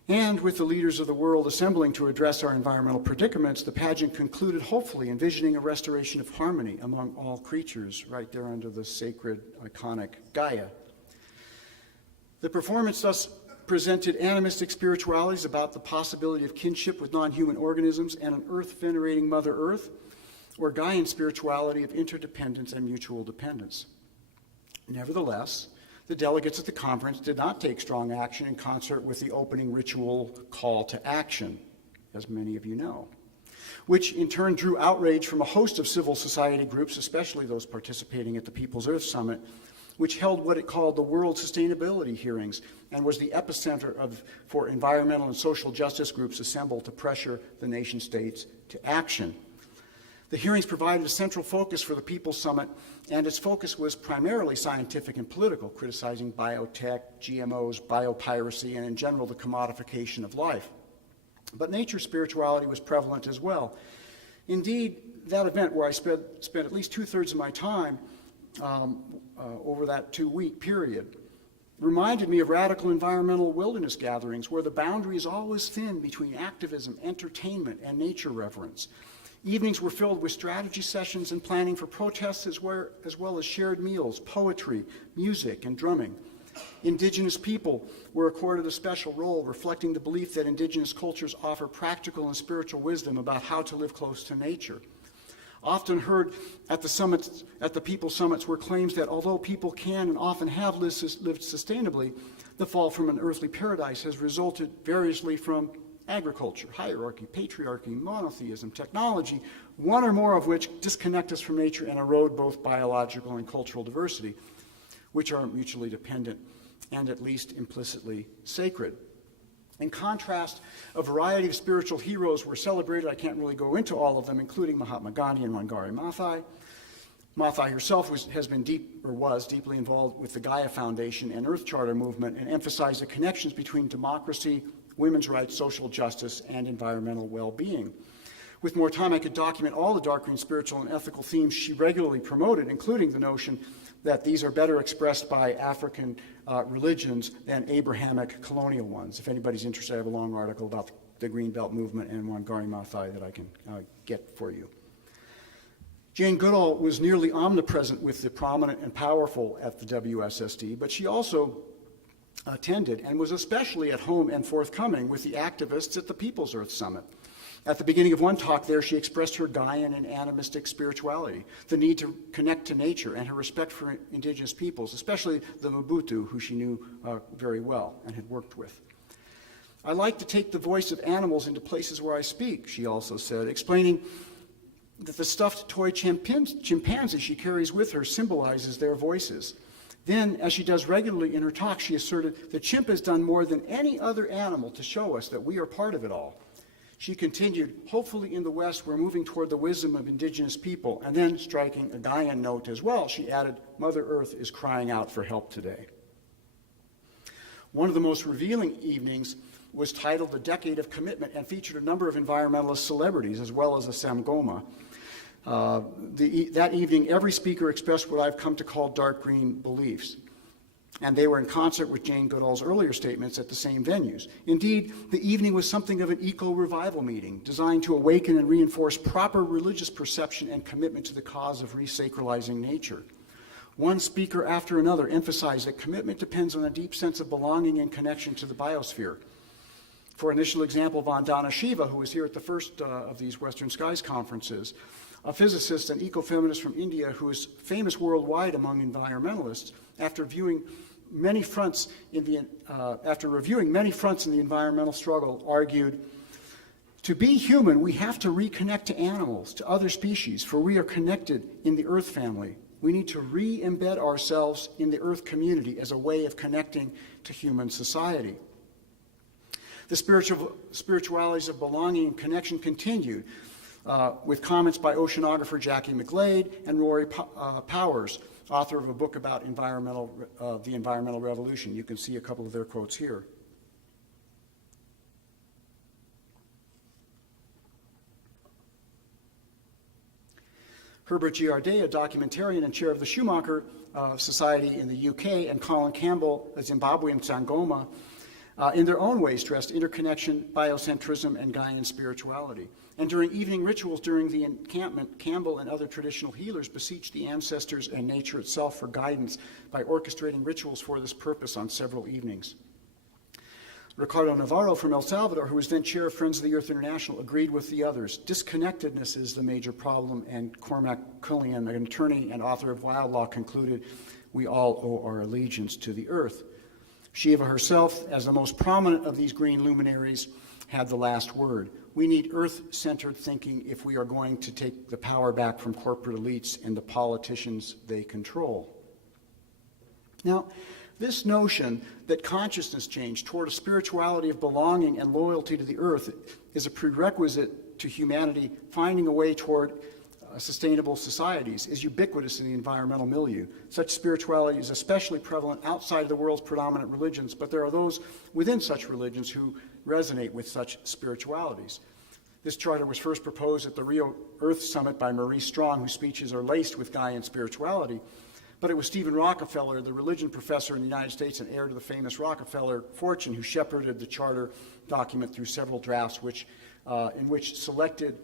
And with the leaders of the world assembling to address our environmental predicaments, the pageant concluded hopefully envisioning a restoration of harmony among all creatures right there under the sacred, iconic Gaia. The performance thus presented animistic spiritualities about the possibility of kinship with non-human organisms and an earth-venerating Mother Earth, or Gaian spirituality of interdependence and mutual dependence. Nevertheless, the delegates at the conference did not take strong action in concert with the opening ritual call to action, as many of you know, which in turn drew outrage from a host of civil society groups, especially those participating at the People's Earth Summit, which held what it called the World Sustainability Hearings and was the epicenter for environmental and social justice groups assembled to pressure the nation-states to action. The hearings provided a central focus for the People's Summit, and its focus was primarily scientific and political, criticizing biotech, GMOs, biopiracy, and in general the commodification of life. But nature spirituality was prevalent as well. Indeed, that event where I spent at least two-thirds of my time over that 2-week period reminded me of radical environmental wilderness gatherings where the boundary is always thin between activism, entertainment, and nature reverence. Evenings were filled with strategy sessions and planning for protests as well as shared meals, poetry, music, and drumming. Indigenous people were accorded a special role, reflecting the belief that indigenous cultures offer practical and spiritual wisdom about how to live close to nature. Often heard at the People's Summits were claims that although people can and often have lived sustainably, the fall from an earthly paradise has resulted variously from agriculture, hierarchy, patriarchy, monotheism, technology, one or more of which disconnect us from nature and erode both biological and cultural diversity, which are mutually dependent and at least implicitly sacred. In contrast, a variety of spiritual heroes were celebrated. I can't really go into all of them, including Mahatma Gandhi and Wangari Maathai. Maathai herself was deeply involved with the Gaia Foundation and Earth Charter movement and emphasized the connections between democracy, women's rights, social justice, and environmental well-being. With more time, I could document all the dark green spiritual and ethical themes she regularly promoted, including the notion that these are better expressed by African religions than Abrahamic colonial ones. If anybody's interested, I have a long article about the Green Belt movement and Wangari Maathai that I can get for you. Jane Goodall was nearly omnipresent with the prominent and powerful at the WSSD, but she also attended and was especially at home and forthcoming with the activists at the People's Earth Summit. At the beginning of one talk there, she expressed her Gaian and animistic spirituality, the need to connect to nature, and her respect for indigenous peoples, especially the Mabutu, who she knew very well and had worked with. I like to take the voice of animals into places where I speak, she also said, explaining that the stuffed toy chimpanzee she carries with her symbolizes their voices. Then, as she does regularly in her talk, she asserted, the chimp has done more than any other animal to show us that we are part of it all. She continued, hopefully in the West, we're moving toward the wisdom of indigenous people. And then, striking a Gaian note as well, she added, Mother Earth is crying out for help today. One of the most revealing evenings was titled The Decade of Commitment and featured a number of environmentalist celebrities as well as a Sangoma. That evening, every speaker expressed what I've come to call dark green beliefs. And they were in concert with Jane Goodall's earlier statements at the same venues. Indeed, the evening was something of an eco-revival meeting designed to awaken and reinforce proper religious perception and commitment to the cause of resacralizing nature. One speaker after another emphasized that commitment depends on a deep sense of belonging and connection to the biosphere. For initial example, Vandana Shiva, who was here at the first of these Western Skies conferences, a physicist and ecofeminist from India who is famous worldwide among environmentalists, after reviewing many fronts in the environmental struggle, argued, to be human, we have to reconnect to animals, to other species, for we are connected in the Earth family. We need to re-embed ourselves in the Earth community as a way of connecting to human society. The spiritualities of belonging and connection continued with comments by oceanographer Jackie McGlade and Rory Powers, author of a book about the environmental revolution. You can see a couple of their quotes here. Herbert Giardet, a documentarian and chair of the Schumacher Society in the UK, and Colin Campbell, a Zimbabwean Sangoma, in their own ways stressed interconnection, biocentrism, and Gaian spirituality. And during evening rituals during the encampment, Campbell and other traditional healers beseeched the ancestors and nature itself for guidance by orchestrating rituals for this purpose on several evenings. Ricardo Navarro from El Salvador, who was then chair of Friends of the Earth International, agreed with the others. Disconnectedness is the major problem, and Cormac Cullinan, an attorney and author of Wild Law, concluded, we all owe our allegiance to the Earth. Shiva herself, as the most prominent of these green luminaries, had the last word. We need Earth-centered thinking if we are going to take the power back from corporate elites and the politicians they control. Now, this notion that consciousness change toward a spirituality of belonging and loyalty to the Earth is a prerequisite to humanity finding a way toward sustainable societies is ubiquitous in the environmental milieu. Such spirituality is especially prevalent outside of the world's predominant religions, but there are those within such religions who resonate with such spiritualities. This charter was first proposed at the Rio Earth Summit by Maurice Strong, whose speeches are laced with Gaian spirituality. But it was Stephen Rockefeller, the religion professor in the United States and heir to the famous Rockefeller fortune, who shepherded the charter document through several drafts in which selected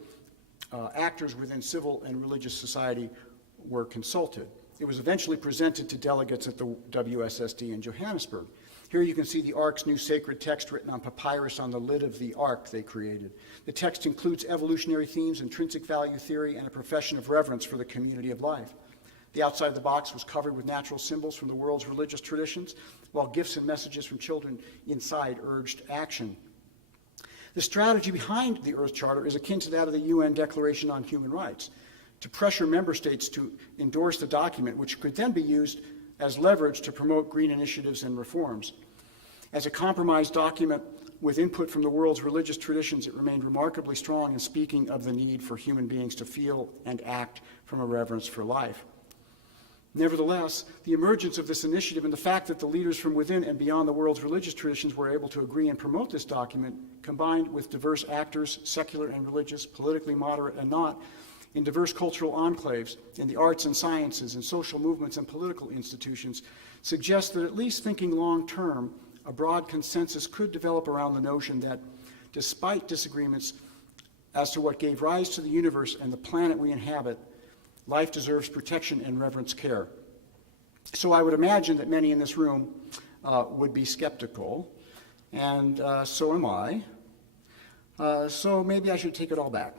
actors within civil and religious society were consulted. It was eventually presented to delegates at the WSSD in Johannesburg. Here you can see the Ark's new sacred text written on papyrus on the lid of the Ark they created. The text includes evolutionary themes, intrinsic value theory, and a profession of reverence for the community of life. The outside of the box was covered with natural symbols from the world's religious traditions, while gifts and messages from children inside urged action. The strategy behind the Earth Charter is akin to that of the UN Declaration on Human Rights, to pressure member states to endorse the document, which could then be used as leverage to promote green initiatives and reforms. As a compromise document with input from the world's religious traditions, it remained remarkably strong in speaking of the need for human beings to feel and act from a reverence for life. Nevertheless, the emergence of this initiative and the fact that the leaders from within and beyond the world's religious traditions were able to agree and promote this document, combined with diverse actors, secular and religious, politically moderate and not, in diverse cultural enclaves, in the arts and sciences, in social movements and political institutions, suggests that at least thinking long-term, a broad consensus could develop around the notion that, despite disagreements as to what gave rise to the universe and the planet we inhabit, life deserves protection and reverence care. So I would imagine that many in this room would be skeptical, and so am I. So maybe I should take it all back.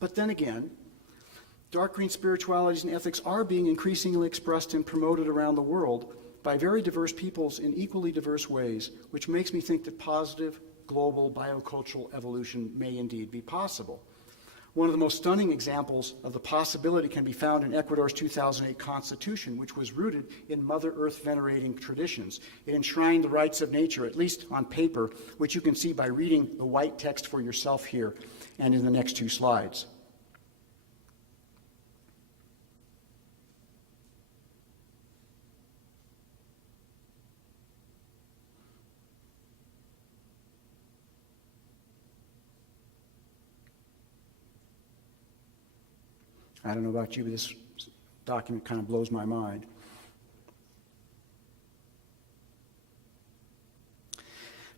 But then again, dark green spiritualities and ethics are being increasingly expressed and promoted around the world by very diverse peoples in equally diverse ways, which makes me think that positive global biocultural evolution may indeed be possible. One of the most stunning examples of the possibility can be found in Ecuador's 2008 Constitution, which was rooted in Mother Earth venerating traditions. It enshrined the rights of nature, at least on paper, which you can see by reading the white text for yourself here and in the next two slides. I don't know about you, but this document kind of blows my mind.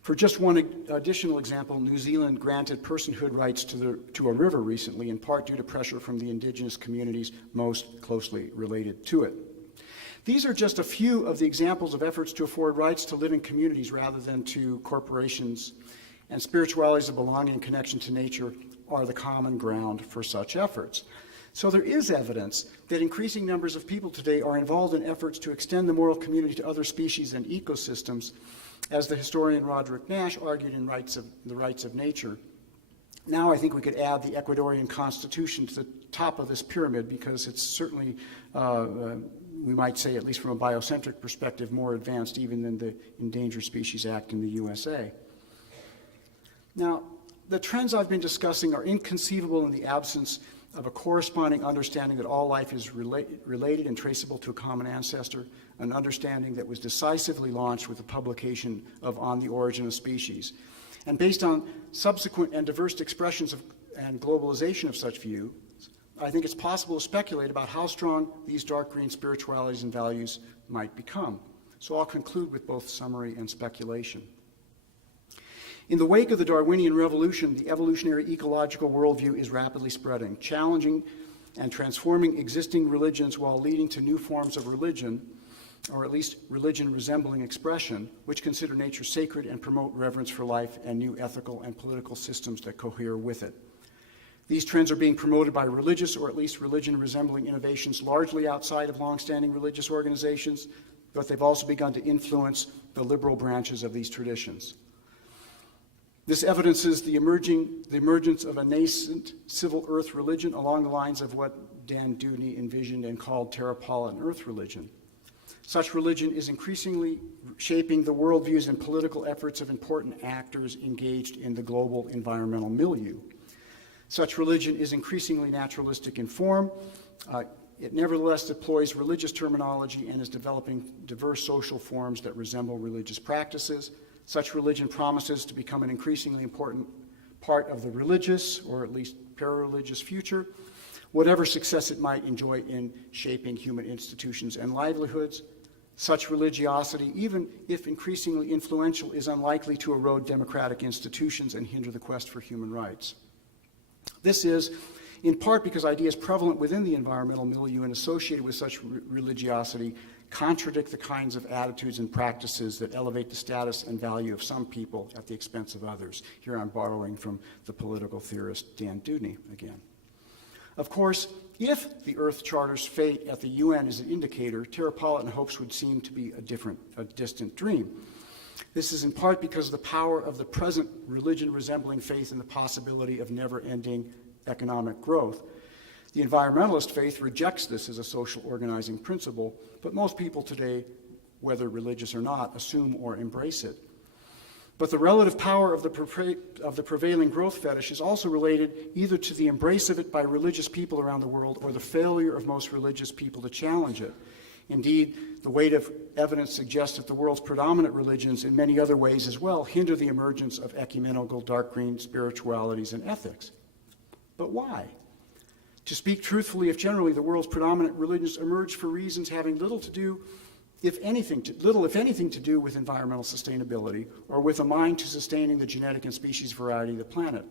For just one additional example, New Zealand granted personhood rights to a river recently, in part due to pressure from the indigenous communities most closely related to it. These are just a few of the examples of efforts to afford rights to living communities rather than to corporations, and spiritualities of belonging and connection to nature are the common ground for such efforts. So there is evidence that increasing numbers of people today are involved in efforts to extend the moral community to other species and ecosystems, as the historian Roderick Nash argued in The Rights of Nature. Now I think we could add the Ecuadorian Constitution to the top of this pyramid, because it's certainly, we might say, at least from a biocentric perspective, more advanced even than the Endangered Species Act in the USA. Now, the trends I've been discussing are inconceivable in the absence of a corresponding understanding that all life is related and traceable to a common ancestor, an understanding that was decisively launched with the publication of On the Origin of Species. And based on subsequent and diverse expressions of and globalization of such views, I think it's possible to speculate about how strong these dark green spiritualities and values might become. So I'll conclude with both summary and speculation. In the wake of the Darwinian Revolution, the evolutionary ecological worldview is rapidly spreading, challenging and transforming existing religions while leading to new forms of religion, or at least religion-resembling expression, which consider nature sacred and promote reverence for life and new ethical and political systems that cohere with it. These trends are being promoted by religious, or at least religion-resembling innovations largely outside of long-standing religious organizations, but they've also begun to influence the liberal branches of these traditions. This evidences the emergence of a nascent civil earth religion along the lines of what Dan Dewdney envisioned and called Terrapolitan earth religion. Such religion is increasingly shaping the worldviews and political efforts of important actors engaged in the global environmental milieu. Such religion is increasingly naturalistic in form. It nevertheless deploys religious terminology and is developing diverse social forms that resemble religious practices. Such religion promises to become an increasingly important part of the religious, or at least para-religious future, whatever success it might enjoy in shaping human institutions and livelihoods. Such religiosity, even if increasingly influential, is unlikely to erode democratic institutions and hinder the quest for human rights. This is in part because ideas prevalent within the environmental milieu and associated with such religiosity contradict the kinds of attitudes and practices that elevate the status and value of some people at the expense of others. Here I'm borrowing from the political theorist Dan Dewdney again. Of course, if the Earth Charter's fate at the UN is an indicator, Terrapolitan hopes would seem to be a distant dream. This is in part because of the power of the present religion-resembling faith in the possibility of never-ending economic growth. The environmentalist faith rejects this as a social organizing principle, but most people today, whether religious or not, assume or embrace it. But the relative power of the prevailing growth fetish is also related either to the embrace of it by religious people around the world or the failure of most religious people to challenge it. Indeed, the weight of evidence suggests that the world's predominant religions, in many other ways as well, hinder the emergence of ecumenical dark green spiritualities and ethics. But why? To speak truthfully, if generally the world's predominant religions emerge for reasons having little, if anything to do with environmental sustainability or with a mind to sustaining the genetic and species variety of the planet.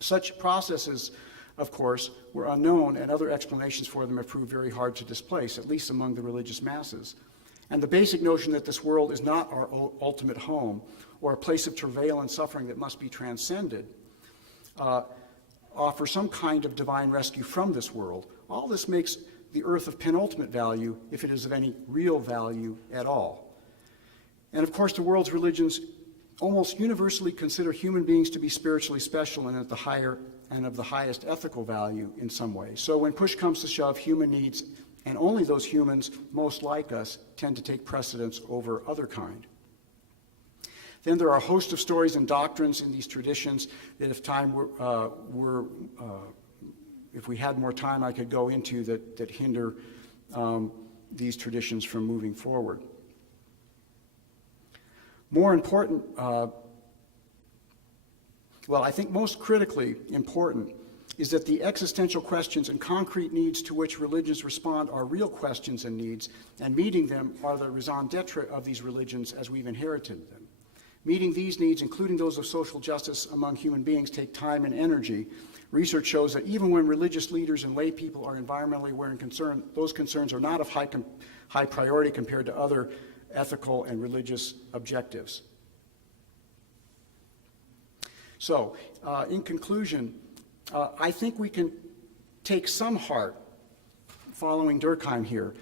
Such processes, of course, were unknown, and other explanations for them have proved very hard to displace, at least among the religious masses. And the basic notion that this world is not our ultimate home or a place of travail and suffering that must be transcended offer some kind of divine rescue from this world. All this makes the earth of penultimate value, if it is of any real value at all. And of course, the world's religions almost universally consider human beings to be spiritually special and of the highest ethical value in some way. So when push comes to shove, human needs, and only those humans most like us, tend to take precedence over other kind. Then there are a host of stories and doctrines in these traditions that if we had more time, I could go into that hinder these traditions from moving forward. More important, I think most critically important, is that the existential questions and concrete needs to which religions respond are real questions and needs, and meeting them are the raison d'etre of these religions as we've inherited them. Meeting these needs, including those of social justice among human beings, take time and energy. Research shows that even when religious leaders and lay people are environmentally aware and concerned, those concerns are not of high priority compared to other ethical and religious objectives. So, in conclusion, I think we can take some heart, following Durkheim here,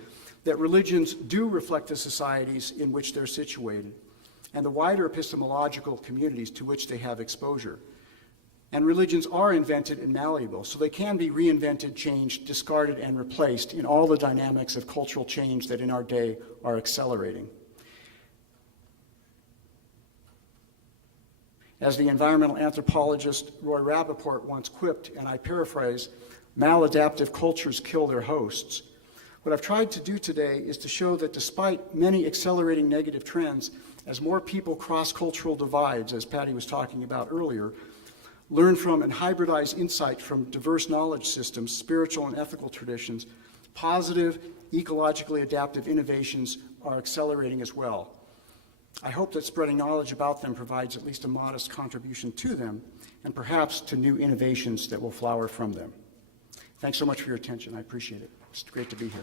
that religions do reflect the societies in which they're situated and the wider epistemological communities to which they have exposure. And religions are invented and malleable, so they can be reinvented, changed, discarded, and replaced in all the dynamics of cultural change that in our day are accelerating. As the environmental anthropologist Roy Rappaport once quipped, and I paraphrase, maladaptive cultures kill their hosts. What I've tried to do today is to show that despite many accelerating negative trends, as more people cross cultural divides, as Patty was talking about earlier, learn from and hybridize insight from diverse knowledge systems, spiritual and ethical traditions, positive, ecologically adaptive innovations are accelerating as well. I hope that spreading knowledge about them provides at least a modest contribution to them, and perhaps to new innovations that will flower from them. Thanks so much for your attention. I appreciate it. It's great to be here.